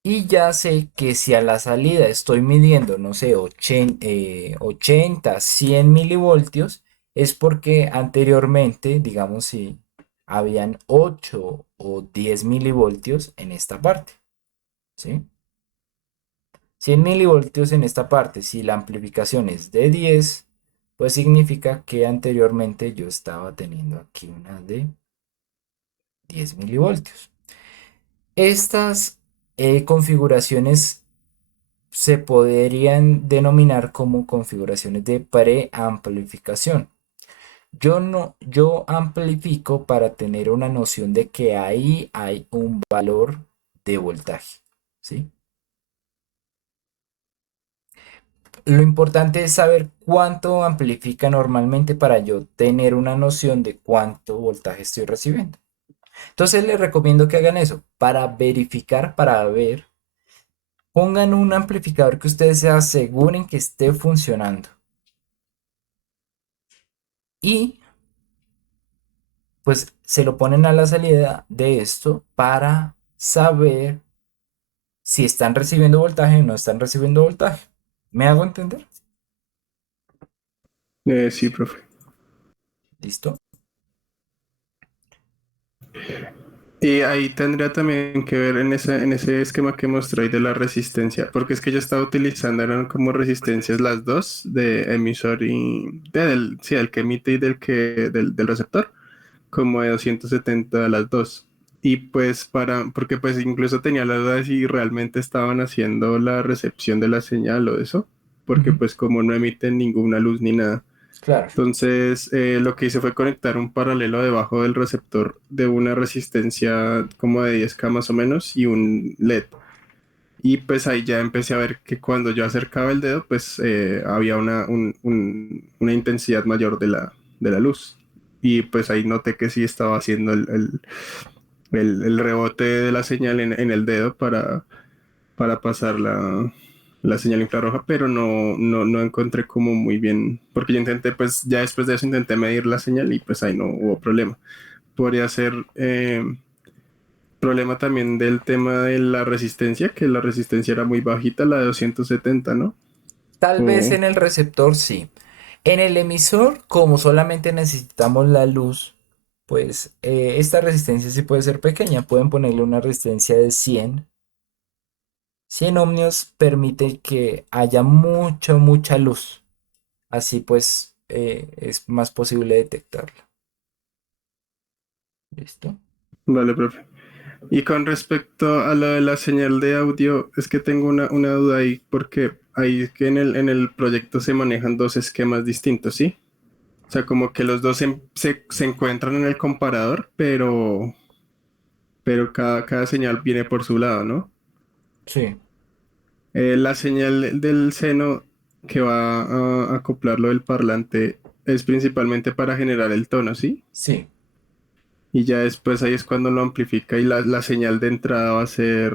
y ya sé que si a la salida estoy midiendo, no sé, 80, 100 milivoltios, es porque anteriormente, digamos, si habían 8 o 10 milivoltios en esta parte, ¿sí? 100 milivoltios en esta parte, si la amplificación es de 10, pues significa que anteriormente yo estaba teniendo aquí una de 10 milivoltios. Estas configuraciones se podrían denominar como configuraciones de preamplificación. Yo amplifico para tener una noción de que ahí hay un valor de voltaje, ¿sí? Lo importante es saber cuánto amplifica normalmente para yo tener una noción de cuánto voltaje estoy recibiendo. Entonces les recomiendo que hagan eso para verificar, para ver. Pongan un amplificador que ustedes se aseguren que esté funcionando. Y pues se lo ponen a la salida de esto para saber si están recibiendo voltaje o no están recibiendo voltaje. ¿Me hago entender? Sí, profe. ¿Listo? Y ahí tendría también que ver en ese esquema que mostré ahí de la resistencia, porque es que yo estaba utilizando, eran como resistencias las dos, de emisor y sí, del que emite y del receptor, como de 270 a las dos. Y pues porque pues incluso tenía la duda de si realmente estaban haciendo la recepción de la señal o eso, porque Ujú. pues como no emiten ninguna luz ni nada. Claro. Entonces, lo que hice fue conectar un paralelo debajo del receptor de una resistencia como de 10K más o menos y un LED. Y pues ahí ya empecé a ver que cuando yo acercaba el dedo, pues había una intensidad mayor de la luz. Y pues ahí noté que sí estaba haciendo el rebote de la señal en el dedo para pasar la señal infrarroja, pero no encontré como muy bien, porque yo intenté, pues ya después de eso intenté medir la señal y pues ahí no hubo problema. Podría ser problema también del tema de la resistencia, que la resistencia era muy bajita, la de 270, ¿no? Tal vez O, en el receptor sí. En el emisor, como solamente necesitamos la luz, pues esta resistencia sí puede ser pequeña. Pueden ponerle una resistencia de 100. 100 ohmios permite que haya mucha luz. Así pues es más posible detectarla. ¿Listo? vale, profe. Y con respecto a lo de la señal de audio, es que tengo una duda ahí, porque ahí que en el proyecto se manejan dos esquemas distintos, ¿sí? O sea, como que los dos se encuentran en el comparador, pero cada señal viene por su lado, ¿no? Sí, La señal del seno que va a acoplarlo del parlante es principalmente para generar el tono, ¿sí? sí. Y ya después ahí es cuando lo amplifica y la señal de entrada va a ser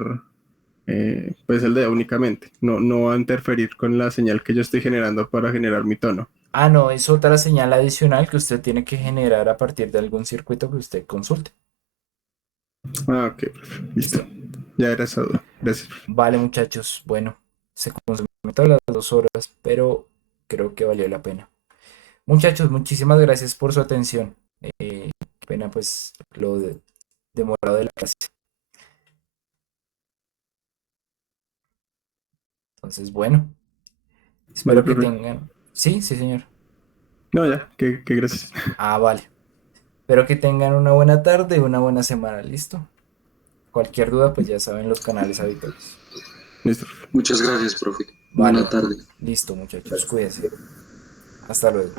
pues el de únicamente. No va a interferir con la señal que yo estoy generando para generar mi tono. Ah, no, es otra señal adicional que usted tiene que generar a partir de algún circuito que usted consulte. Ah, ok, perfecto. Listo. ¿Listo? Ya era esa duda. Gracias. Vale, muchachos. Bueno, se consumió todas las 2 horas, pero creo que valió la pena. Muchachos, muchísimas gracias por su atención. Qué pena, pues, demorado de la clase. Entonces, bueno, Vale, espero que profe. tengan. Sí, sí, señor. No, ya, que gracias. Ah, vale. Espero que tengan una buena tarde y una buena semana. ¿Listo? Cualquier duda, pues ya saben los canales habituales. Listo. Muchas gracias, profe. Vale, Buena tarde. listo, muchachos. Cuídense. Hasta luego.